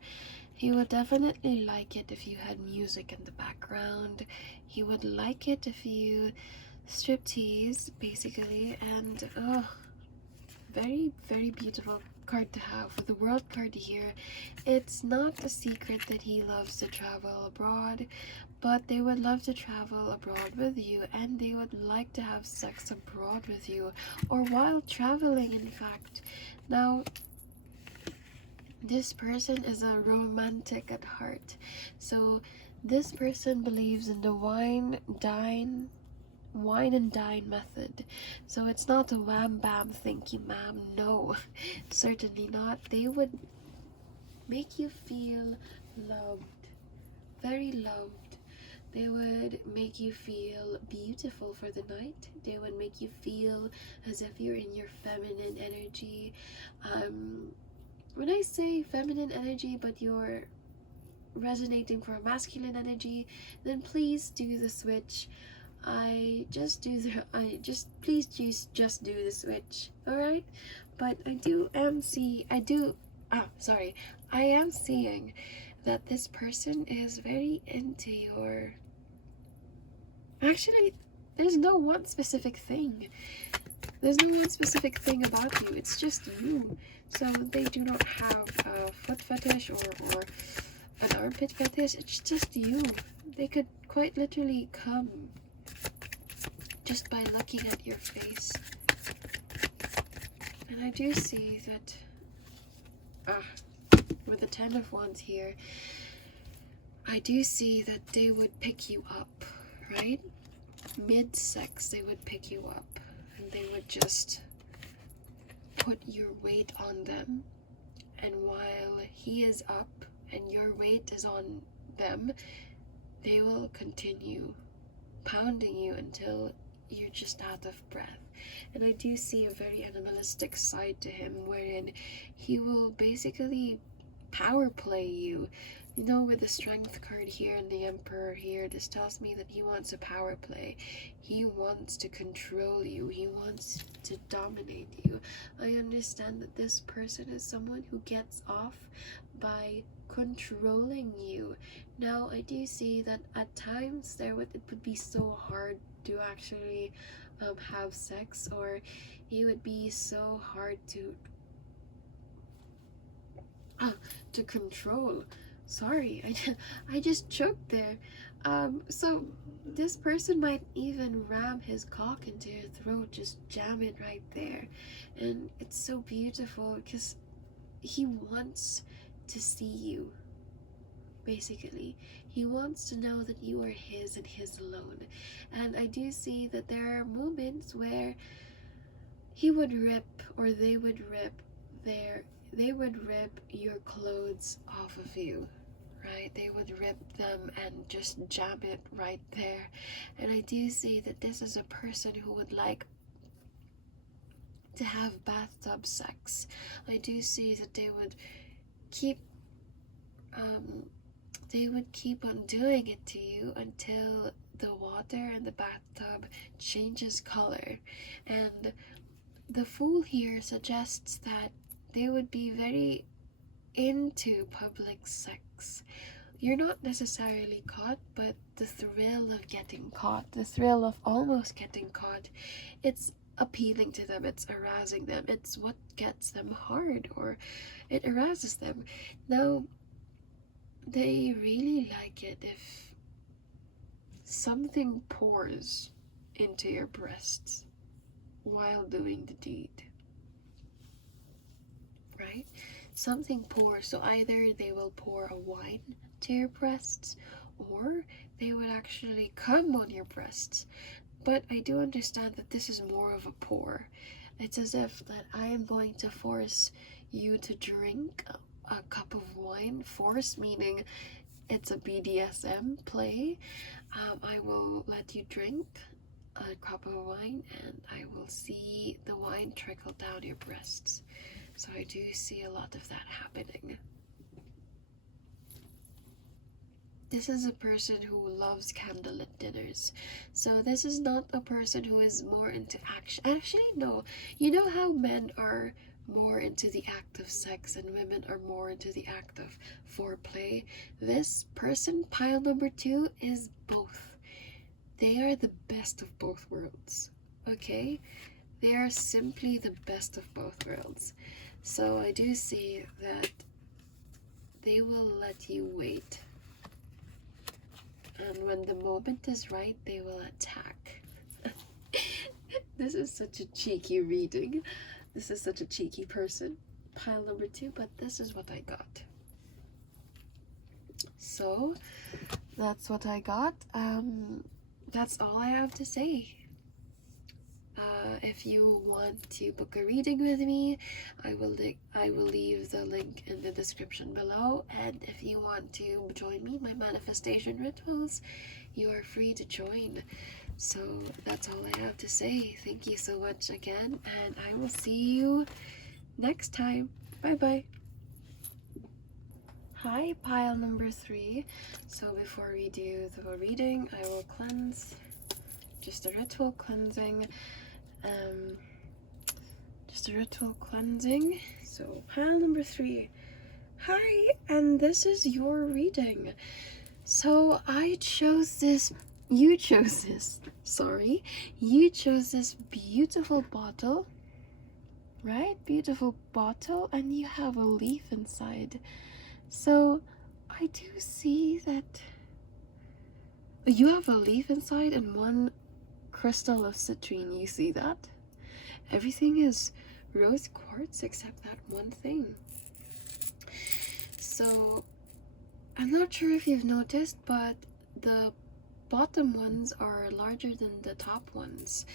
he would definitely like it if you had music in the background. He would like it if you striptease, basically. And very, very beautiful card to have. With the World card here, it's not a secret that he loves to travel abroad, but they would love to travel abroad with you, and they would like to have sex abroad with you, or while traveling, in fact. Now, this person is a romantic at heart, so this person believes in the wine and dine method. So it's not a wham bam thank you ma'am, no, certainly not. They would make you feel loved, very loved. They would make you feel beautiful for the night. They would make you feel as if you're in your feminine energy. When I say feminine energy but you're resonating for masculine energy, then please do the switch. Just do the switch, alright? But I am seeing that this person is very into your... Actually, there's no one specific thing. There's no one specific thing about you. It's just you. So they do not have a foot fetish or an armpit fetish. It's just you. They could quite literally come just by looking at your face. And I do see that with the Ten of Wands here, I do see that they would pick you up, right? Mid-sex, they would pick you up, and they would just put your weight on them. And while he is up and your weight is on them, they will continue pounding you until you're just out of breath. And I do see a very animalistic side to him, wherein he will basically power play you. You know, with the Strength card here and the Emperor here, this tells me that he wants a power play. He wants to control you. He wants to dominate you. I understand that this person is someone who gets off by controlling you. Now, I do see that at times it would be so hard to actually have sex, or it would be so hard to control. Sorry, I just choked there. So this person might even ram his cock into your throat, just jam it right there. And it's so beautiful because he wants to see you, basically. He wants to know that you are his and his alone. And I do see that there are moments where he would rip, or they would rip your clothes off of you, right? They would rip them and just jam it right there. And I do see that this is a person who would like to have bathtub sex. I do see that they would keep on doing it to you until the water in the bathtub changes color. And the Fool here suggests that they would be very into public sex. You're not necessarily caught, but the thrill of getting caught, the thrill of almost getting caught, it's appealing to them, it's arousing them, it's what gets them hard, or it arouses them. Now, they really like it if something pours into your breasts while doing the deed, right? Something pours. So either they will pour a wine to your breasts, or they would actually come on your breasts. But I do understand that this is more of a pour. It's as if that I am going to force you to drink a cup of wine. Force meaning it's a BDSM play. I will let you drink a cup of wine, and I will see the wine trickle down your breasts. So I do see a lot of that happening. this is a person who loves candlelit dinners. So this is not a person who is more into action. Actually, no. You know how men are more into the act of sex and women are more into the act of foreplay? This person, pile number 2, is both. They are the best of both worlds. Okay? They are simply the best of both worlds. So I do see that they will let you wait. And when the moment is right, they will attack. This is such a cheeky reading. This is such a cheeky person. Pile number 2, but this is what I got. So, that's what I got. That's all I have to say. If you want to book a reading with me, I will leave the link in the description below. And if you want to join me, my manifestation rituals, you are free to join. So that's all I have to say. Thank you so much again, and I will see you next time. Bye bye. Hi, pile number 3. So before we do the reading, I will cleanse. Just a ritual cleansing. So pile number 3. Hi, and this is your reading. So you chose this beautiful bottle, right? Beautiful bottle, and you have a leaf inside. So I do see that you have a leaf inside and one crystal of citrine. You see that? Everything is rose quartz except that one thing. So I'm not sure if you've noticed, but the bottom ones are larger than the top ones.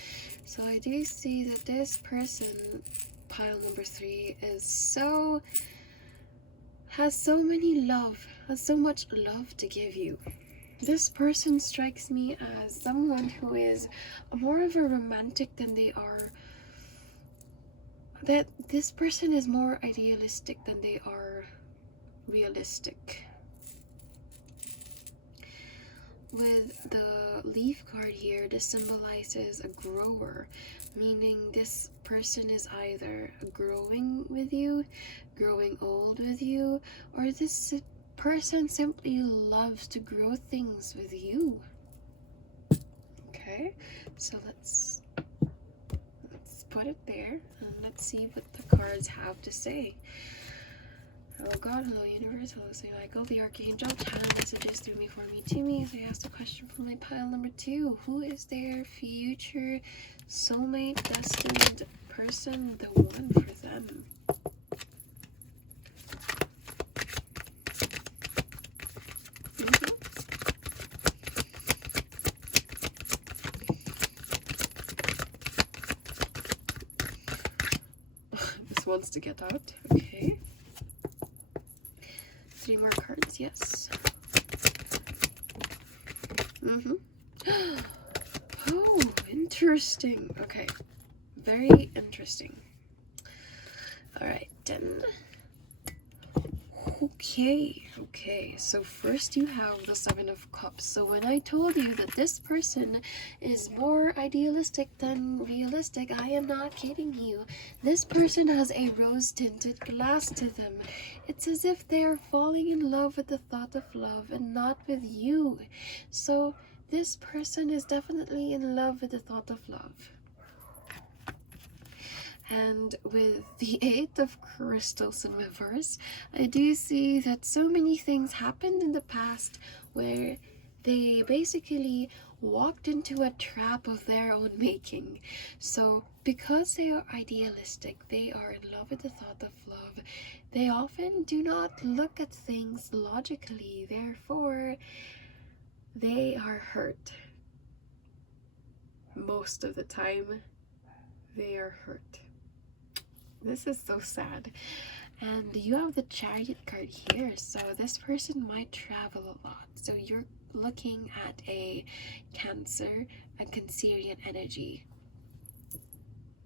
So I do see that this person, pile number 3, has so much love to give you. This person strikes me as someone who is more of a romantic than they are. That this person is more idealistic than they are realistic. With the leaf card here, this symbolizes a grower, meaning this person is either growing with you, growing old with you, or this person simply loves to grow things with you. Okay, so let's put it there and let's see what the cards have to say. Hello God, hello universe, hello Saint Michael, the Archangel, channel messages through me, for me, to me, as I asked a question from my pile number 2. Who is their future soulmate, destined person, the one for them? This wants to get out, okay. 3 more cards, yes. Oh, interesting. Okay, very interesting. Alright, then. Okay, so first you have the 7 of Cups. So when I told you that this person is more idealistic than realistic, I am not kidding you. This person has a rose-tinted glass to them. It's as if they are falling in love with the thought of love and not with you. So this person is definitely in love with the thought of love. And with the 8 of Crystals in reverse, I do see that so many things happened in the past where they basically walked into a trap of their own making. So because they are idealistic, they are in love with the thought of love, they often do not look at things logically. Therefore, they are hurt. Most of the time, they are hurt. This is so sad. And you have the Chariot card here, so this person might travel a lot. So you're looking at a Cancer, a Cancerian energy.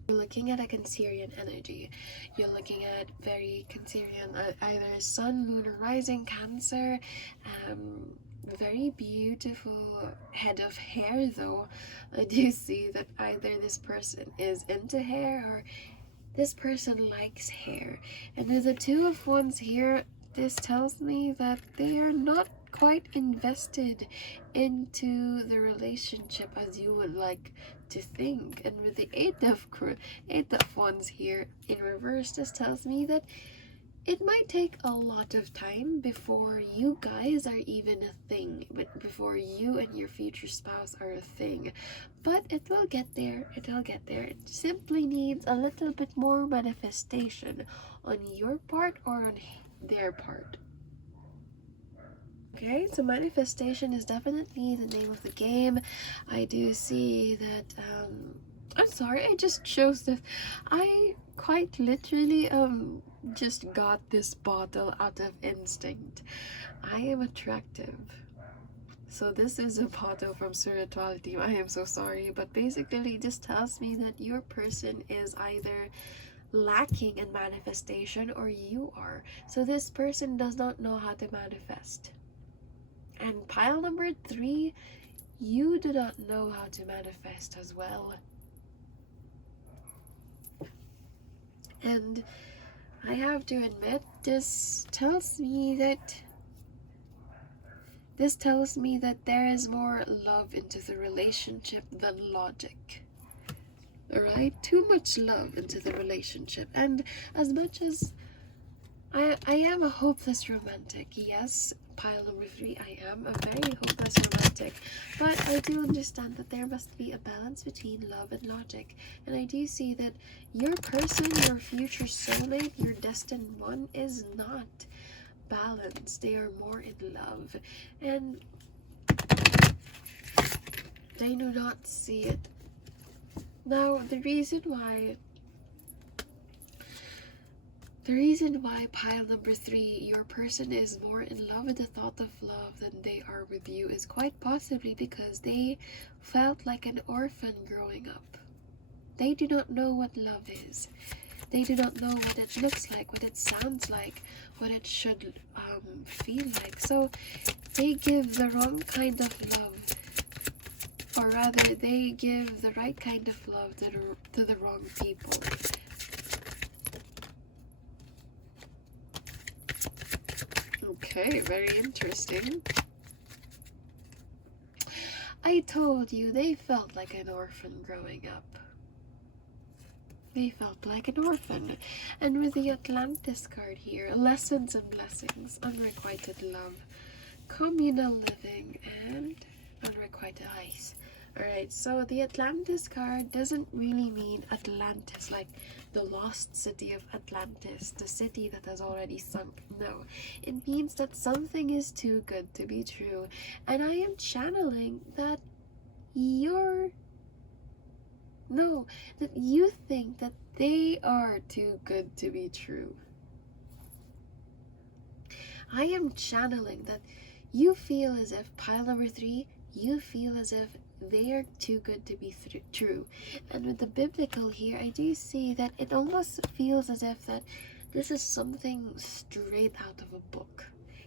You're looking at a Cancerian energy. You're looking at very Cancerian, either Sun, Moon, or Rising Cancer, very beautiful head of hair though. I do see that either this person is into hair or this person likes hair. And with the Two of Wands here, this tells me that they are not quite invested into the relationship as you would like to think. And with the Eight of Wands here in reverse, this tells me that it might take a lot of time before you guys are even a thing, but before you and your future spouse are a thing. But it will get there, it will get there. It simply needs a little bit more manifestation on your part or on their part. Okay, so manifestation is definitely the name of the game. I do see that, I'm sorry, I just chose this. I quite literally, just got this bottle out of instinct. I am attractive. So this is a bottle from Spirituality. I am so sorry, but basically this tells me that your person is either lacking in manifestation or you are. So this person does not know how to manifest. And pile number 3, you do not know how to manifest as well. And I have to admit, this tells me that there is more love into the relationship than logic. Alright? Too much love into the relationship. And as much as I am a hopeless romantic, yes, pile number 3, I am a very hopeless romantic, but I do understand that there must be a balance between love and logic. And I do see that your person, your future soulmate, your destined one is not balanced. They are more in love, and they do not see it. Now, the reason why pile number 3, your person is more in love with the thought of love than they are with you, is quite possibly because they felt like an orphan growing up. They do not know what love is. They do not know what it looks like, what it sounds like, what it should feel like. So they give the wrong kind of love, or rather they give the right kind of love to the wrong people. Okay, very interesting. I told you they felt like an orphan growing up. They felt like an orphan. And with the Atlantis card here, lessons and blessings, unrequited love, communal living, and unrequited ice. Alright, so the Atlantis card doesn't really mean Atlantis, like the lost city of Atlantis, the city that has already sunk. No, it means that something is too good to be true. And I am channeling that that you think that they are too good to be true. I am channeling that you feel as if, pile number 3, you feel as if they are too good to be true. And with the biblical here, I do see that it almost feels as if that this is something straight out of a book.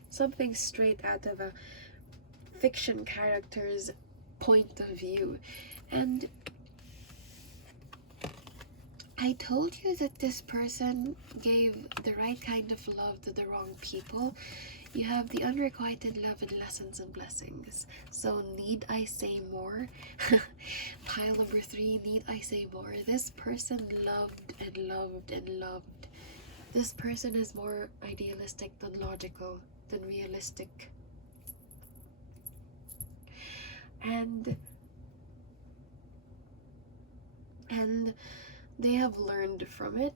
Something straight out of a fiction character's point of view. And I told you that this person gave the right kind of love to the wrong people. You have the unrequited love and lessons and blessings. So need I say more? Pile number 3, need I say more? This person loved and loved and loved. This person is more idealistic than logical, than realistic. And they have learned from it,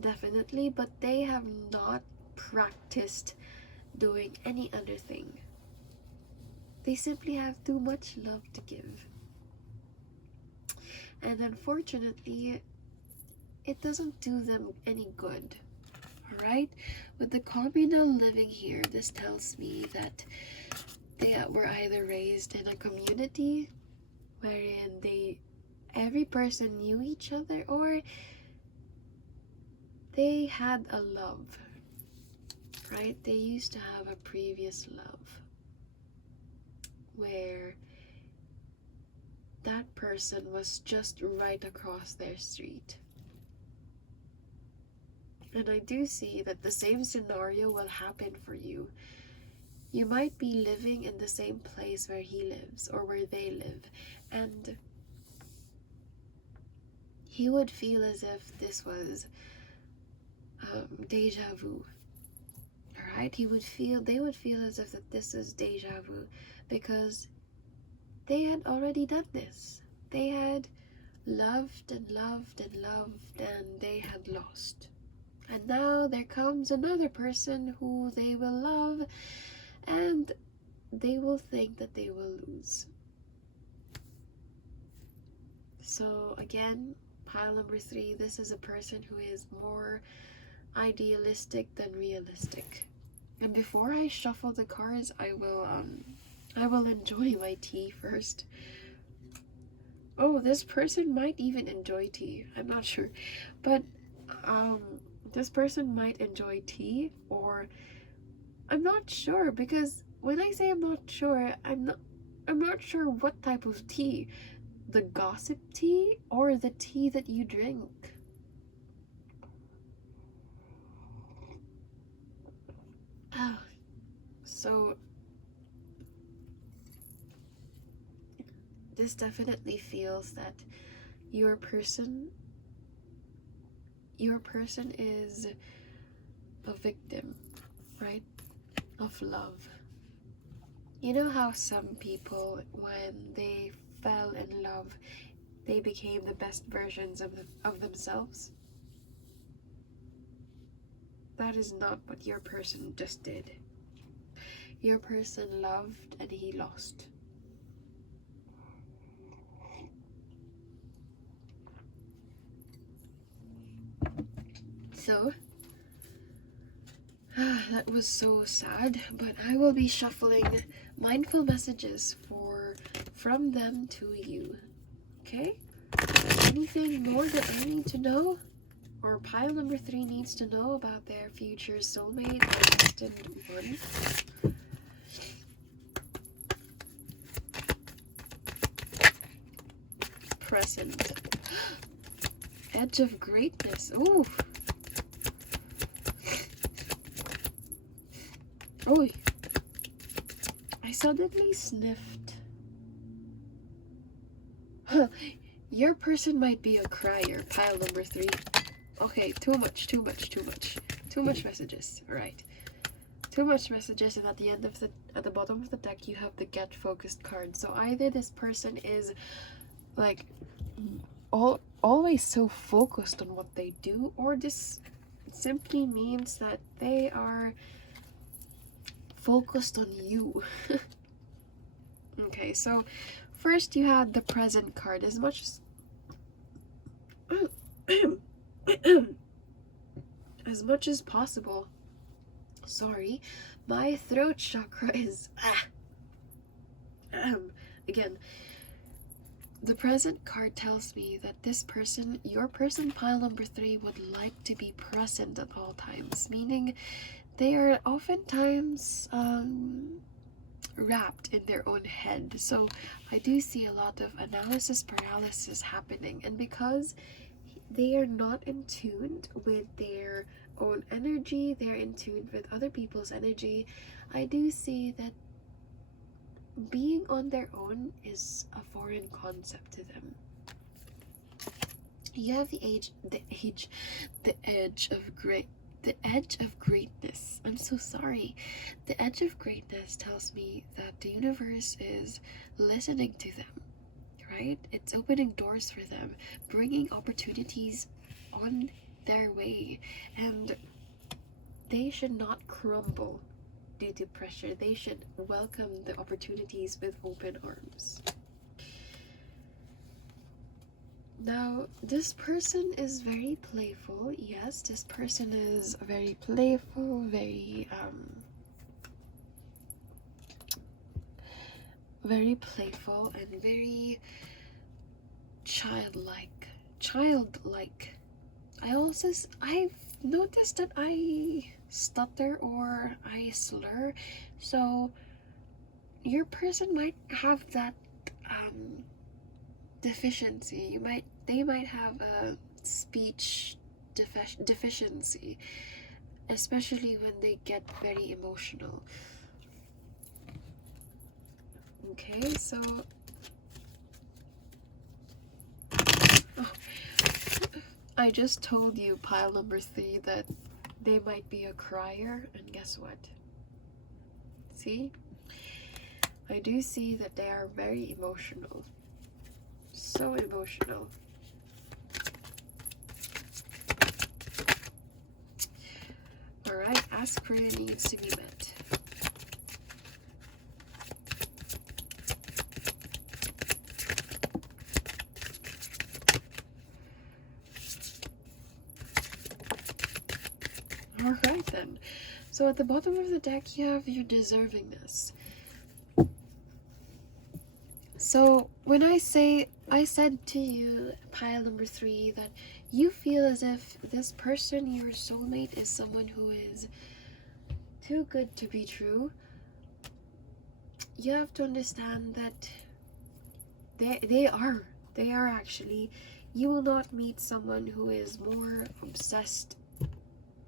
definitely, but they have not practiced doing any other thing. They simply have too much love to give. And unfortunately, it doesn't do them any good. Alright? With the communal living here, this tells me that they were either raised in a community wherein every person knew each other, or they had a love, right? They used to have a previous love. where that person was just right across their street. And I do see that the same scenario will happen for you. You might be living in the same place where he lives or where they live, and he would feel as if this was deja vu. Alright? They would feel as if that this is deja vu because they had already done this. They had loved and loved and loved, and they had lost. And now there comes another person who they will love, and they will think that they will lose. So again, pile number 3, this is a person who is more idealistic than realistic. And before I shuffle the cards, I will enjoy my tea first. Oh, this person might even enjoy tea. I'm not sure. But this person might enjoy tea, or I'm not sure, because when I say I'm not sure, I'm not sure what type of tea. The gossip tea or the tea that you drink. So this definitely feels that your person is a victim, right? Of love. You know how some people, when they fell in love, they became the best versions of themselves? That is not what your person just did. Your person loved and he lost. So, that was so sad, but I will be shuffling mindful messages from them to you. Okay? Anything more that I need to know, or pile number 3 needs to know about their future soulmate or destined one? Present. Edge of greatness. Ooh. Oh, I suddenly sniffed. Huh. Your person might be a crier. Pile number 3. Okay, too much messages. Alright. Too much messages, and at the bottom of the deck you have the get focused card. So either this person is like always so focused on what they do, or this simply means that they are focused on you. Okay, so first you have the present card. As much as as much as possible, sorry, my throat chakra is again, the present card tells me that this person, your person, pile number 3, would like to be present at all times, meaning they are oftentimes wrapped in their own head. So I do see a lot of analysis paralysis happening, and because they are not in tune with their own energy, they're in tune with other people's energy, I do see that being on their own is a foreign concept to them. You have the edge of greatness. I'm so sorry. The edge of greatness tells me that the universe is listening to them, right? It's opening doors for them, bringing opportunities on their way, and they should not crumble due to pressure. They should welcome the opportunities with open arms. Now, this person is very playful. Yes, this person is very playful, very playful and very childlike. I've noticed that I stutter or I slur, so your person might have that deficiency. They might have a speech deficiency, especially when they get very emotional. Okay, so I just told you, pile number 3, that they might be a crier, and guess what? See? I do see that they are very emotional. So emotional. Alright, ask for your needs to be met. Alright then. So at the bottom of the deck you have your deservingness. So when I said to you, pile number 3, that you feel as if this person, your soulmate, is someone who is too good to be true, you have to understand that they are actually. You will not meet someone who is more obsessed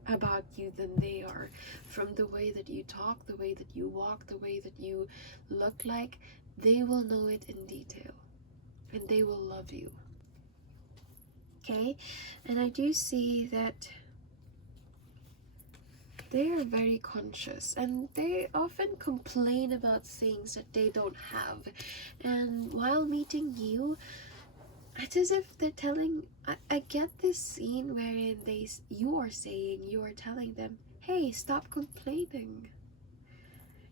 about you than they are. From the way that you talk, the way that you walk, the way that you look like, they will know it in detail, and they will love you. Okay, and I do see that they are very conscious, and they often complain about things that they don't have. And while meeting you, it's as if they're telling, I get this scene wherein you are telling them, hey, stop complaining.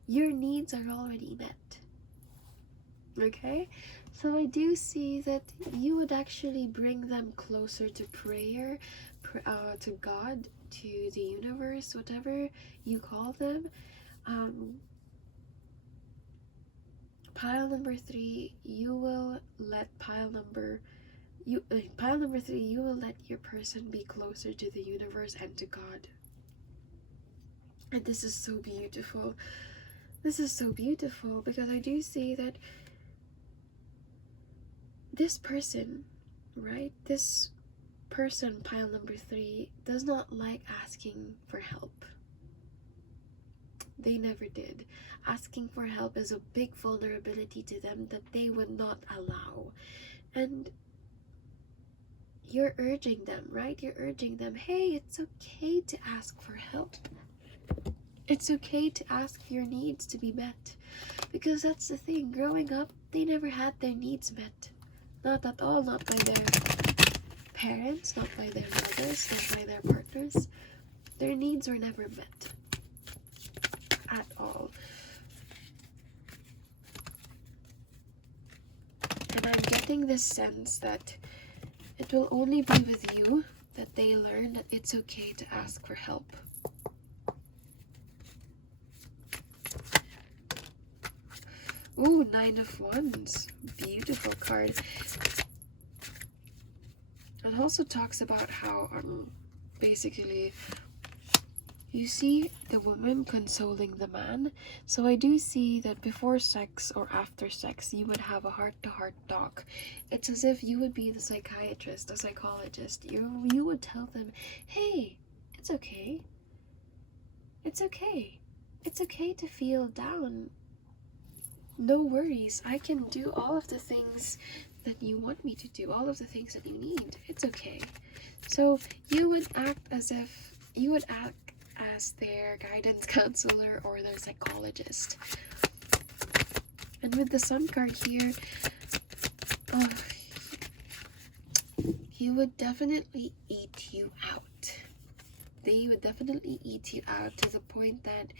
Your needs are already met. Okay? So I do see that you would actually bring them closer to prayer, to God, to the universe, whatever you call them. Pile number 3, you will let pile number 3, you will let your person be closer to the universe and to God. And this is so beautiful. This is so beautiful because I do see that this person, right? This person, pile number 3, does not like asking for help. They never did. Asking for help is a big vulnerability to them that they would not allow. And you're urging them, right? You're urging them, hey, it's okay to ask for help. It's okay to ask for your needs to be met. Because that's the thing, growing up, they never had their needs met. Not at all, not by their parents, not by their mothers, not by their partners. Their needs were never met. At all. And I'm getting this sense that it will only be with you that they learn that it's okay to ask for help. Ooh, 9 of Wands. Beautiful card. It also talks about how, basically, you see the woman consoling the man. So I do see that before sex or after sex, you would have a heart-to-heart talk. It's as if you would be the psychiatrist, the psychologist. You would tell them, hey, it's okay. It's okay. It's okay to feel down. No worries. I can do all of the things that you want me to do, all of the things that you need. It's okay. So you would act as their guidance counselor or their psychologist. And with the Sun card here, he would definitely eat you out. They would definitely eat you out to the point that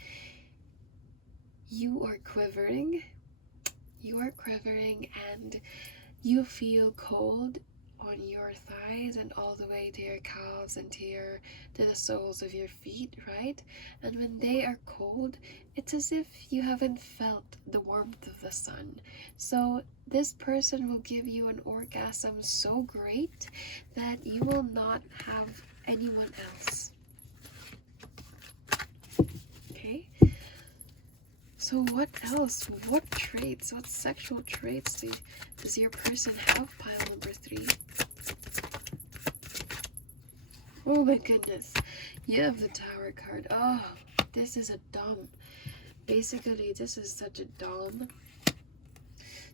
you are quivering. You are quivering and you feel cold on your thighs and all the way to your calves and to the soles of your feet, right? And when they are cold, it's as if you haven't felt the warmth of the sun. So this person will give you an orgasm so great that you will not have anyone else. Okay? So what else? What traits? What sexual traits does your person have, pile number 3? Oh my goodness. You have the Tower card. Oh, this is a dom. Basically, this is such a dom.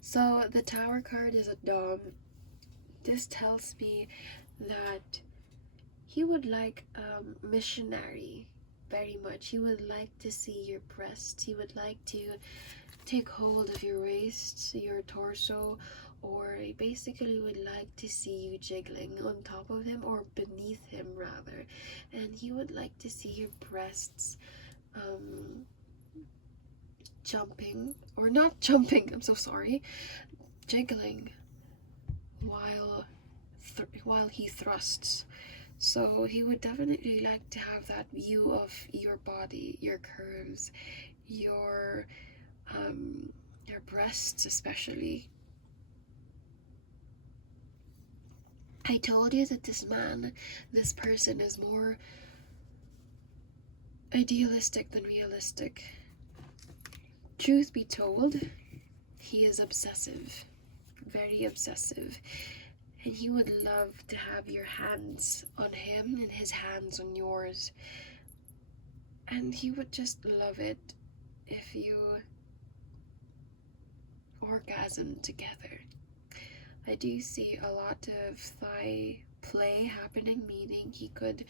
So the Tower card is a dom. This tells me that he would like a missionary very much. He would like to see your breasts. He would like to take hold of your waist, your torso, or he basically would like to see you jiggling on top of him or beneath him rather. And he would like to see your breasts jumping, or not jumping, I'm so sorry, jiggling while he thrusts. So he would definitely like to have that view of your body, your curves, your breasts especially. I told you that this person is more idealistic than realistic. Truth be told, he is obsessive, very obsessive, and he would love to have your hands on him and his hands on yours, and he would just love it if you orgasm together. I do see a lot of thigh play happening, meaning he could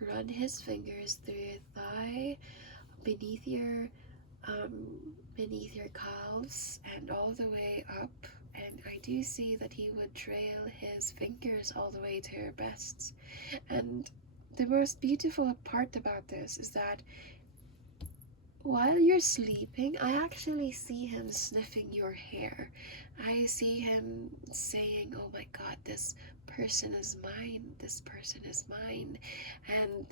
run his fingers through your thigh, beneath your calves, and all the way up. And I do see that he would trail his fingers all the way to your breasts. And the most beautiful part about this is that while you're sleeping, I actually see him sniffing your hair. I see him saying, oh my god, this person is mine, this person is mine. And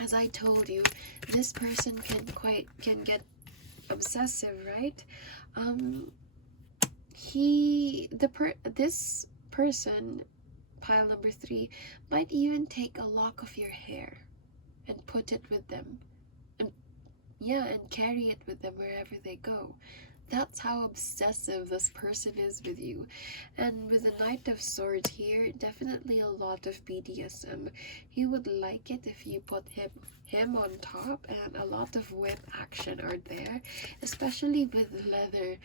as I told you, this person can get obsessive, right? This person, pile number 3, might even take a lock of your hair and put it with them. And carry it with them wherever they go. That's how obsessive this person is with you. And with the Knight of Swords here, definitely a lot of BDSM. He would like it if you put him on top, and a lot of whip action are there, especially with leather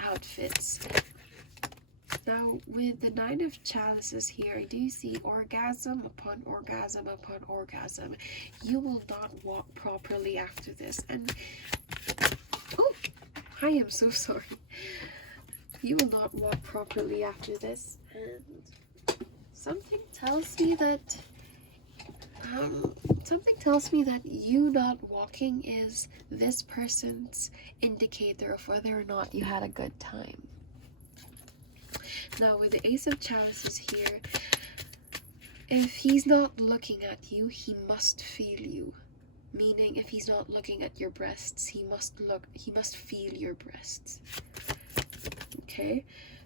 outfits. Now, with the Nine of Chalices here, I do see orgasm upon orgasm upon orgasm. You will not walk properly after this. And, oh, I am so sorry. You will not walk properly after this. And something tells me that, you not walking is this person's indicator of whether or not you had a good time. Now, with the Ace of Chalices here, if he's not looking at you, he must feel you. Meaning, if he's not looking at your breasts, he must feel your breasts. Okay?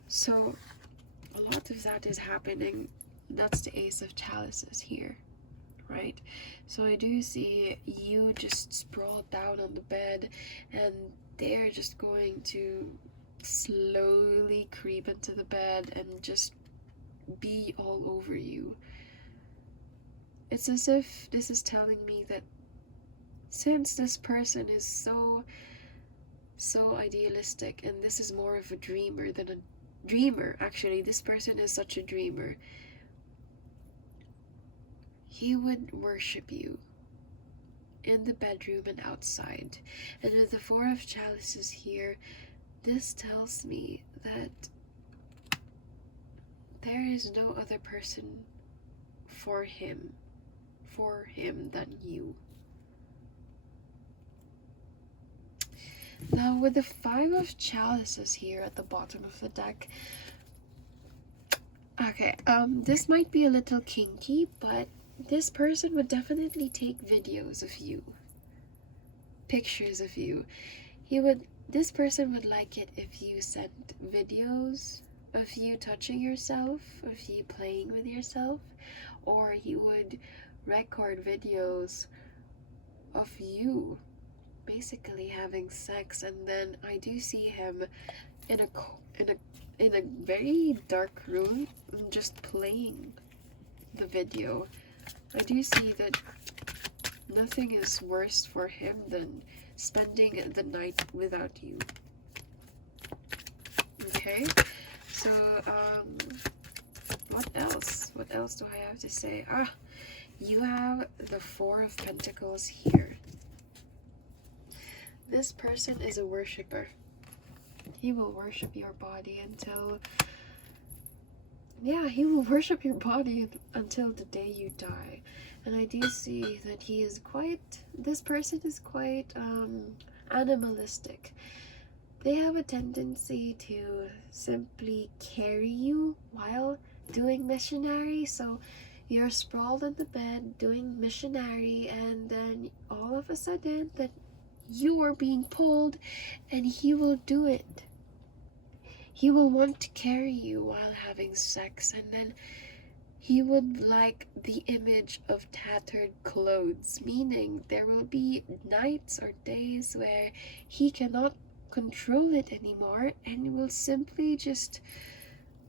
So, a lot of that is happening. That's the Ace of Chalices here, right? So I do see you just sprawled down on the bed, and they're just going to slowly creep into the bed and just be all over you. It's as if this is telling me that since this person is so idealistic, and this is more of a dreamer than a dreamer, actually, this person is such a dreamer, he would worship you in the bedroom and outside. And with the Four of Chalices here, this tells me that there is no other person for him than you. Now, with the Five of Chalices here at the bottom of the deck, okay, this might be a little kinky, but this person would definitely take videos of you, pictures of you. This person would like it if you sent videos of you touching yourself, of you playing with yourself, or he would record videos of you basically having sex, and then I do see him in a very dark room just playing the video. I do see that nothing is worse for him than spending the night without you. Okay, so what else? What else do I have to say? You have the Four of Pentacles here. This person is a worshiper. He will worship your body until, yeah, he will worship your body until the day you die. And I do see that he is quite, this person is quite animalistic. They have a tendency to simply carry you while doing missionary. So you're sprawled in the bed doing missionary, and then all of a sudden that you are being pulled, and he will do it. He will want to carry you while having sex, and then he would like the image of tattered clothes, meaning there will be nights or days where he cannot control it anymore and will simply just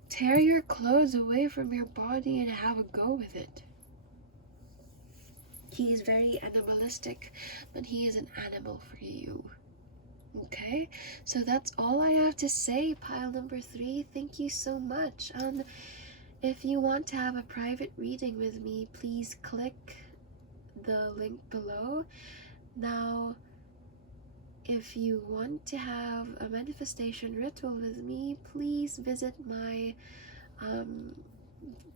tear your clothes away from your body and have a go with it. He is very animalistic, but he is an animal for you. Okay, so that's all I have to say, pile number 3. Thank you so much. If you want to have a private reading with me, please click the link below. Now, if you want to have a manifestation ritual with me, please visit my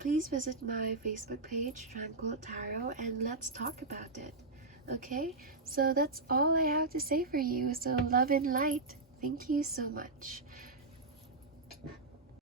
Facebook page, Tranquil Tarot, and let's talk about it. Okay, so that's all I have to say for you. So love and light. Thank you so much.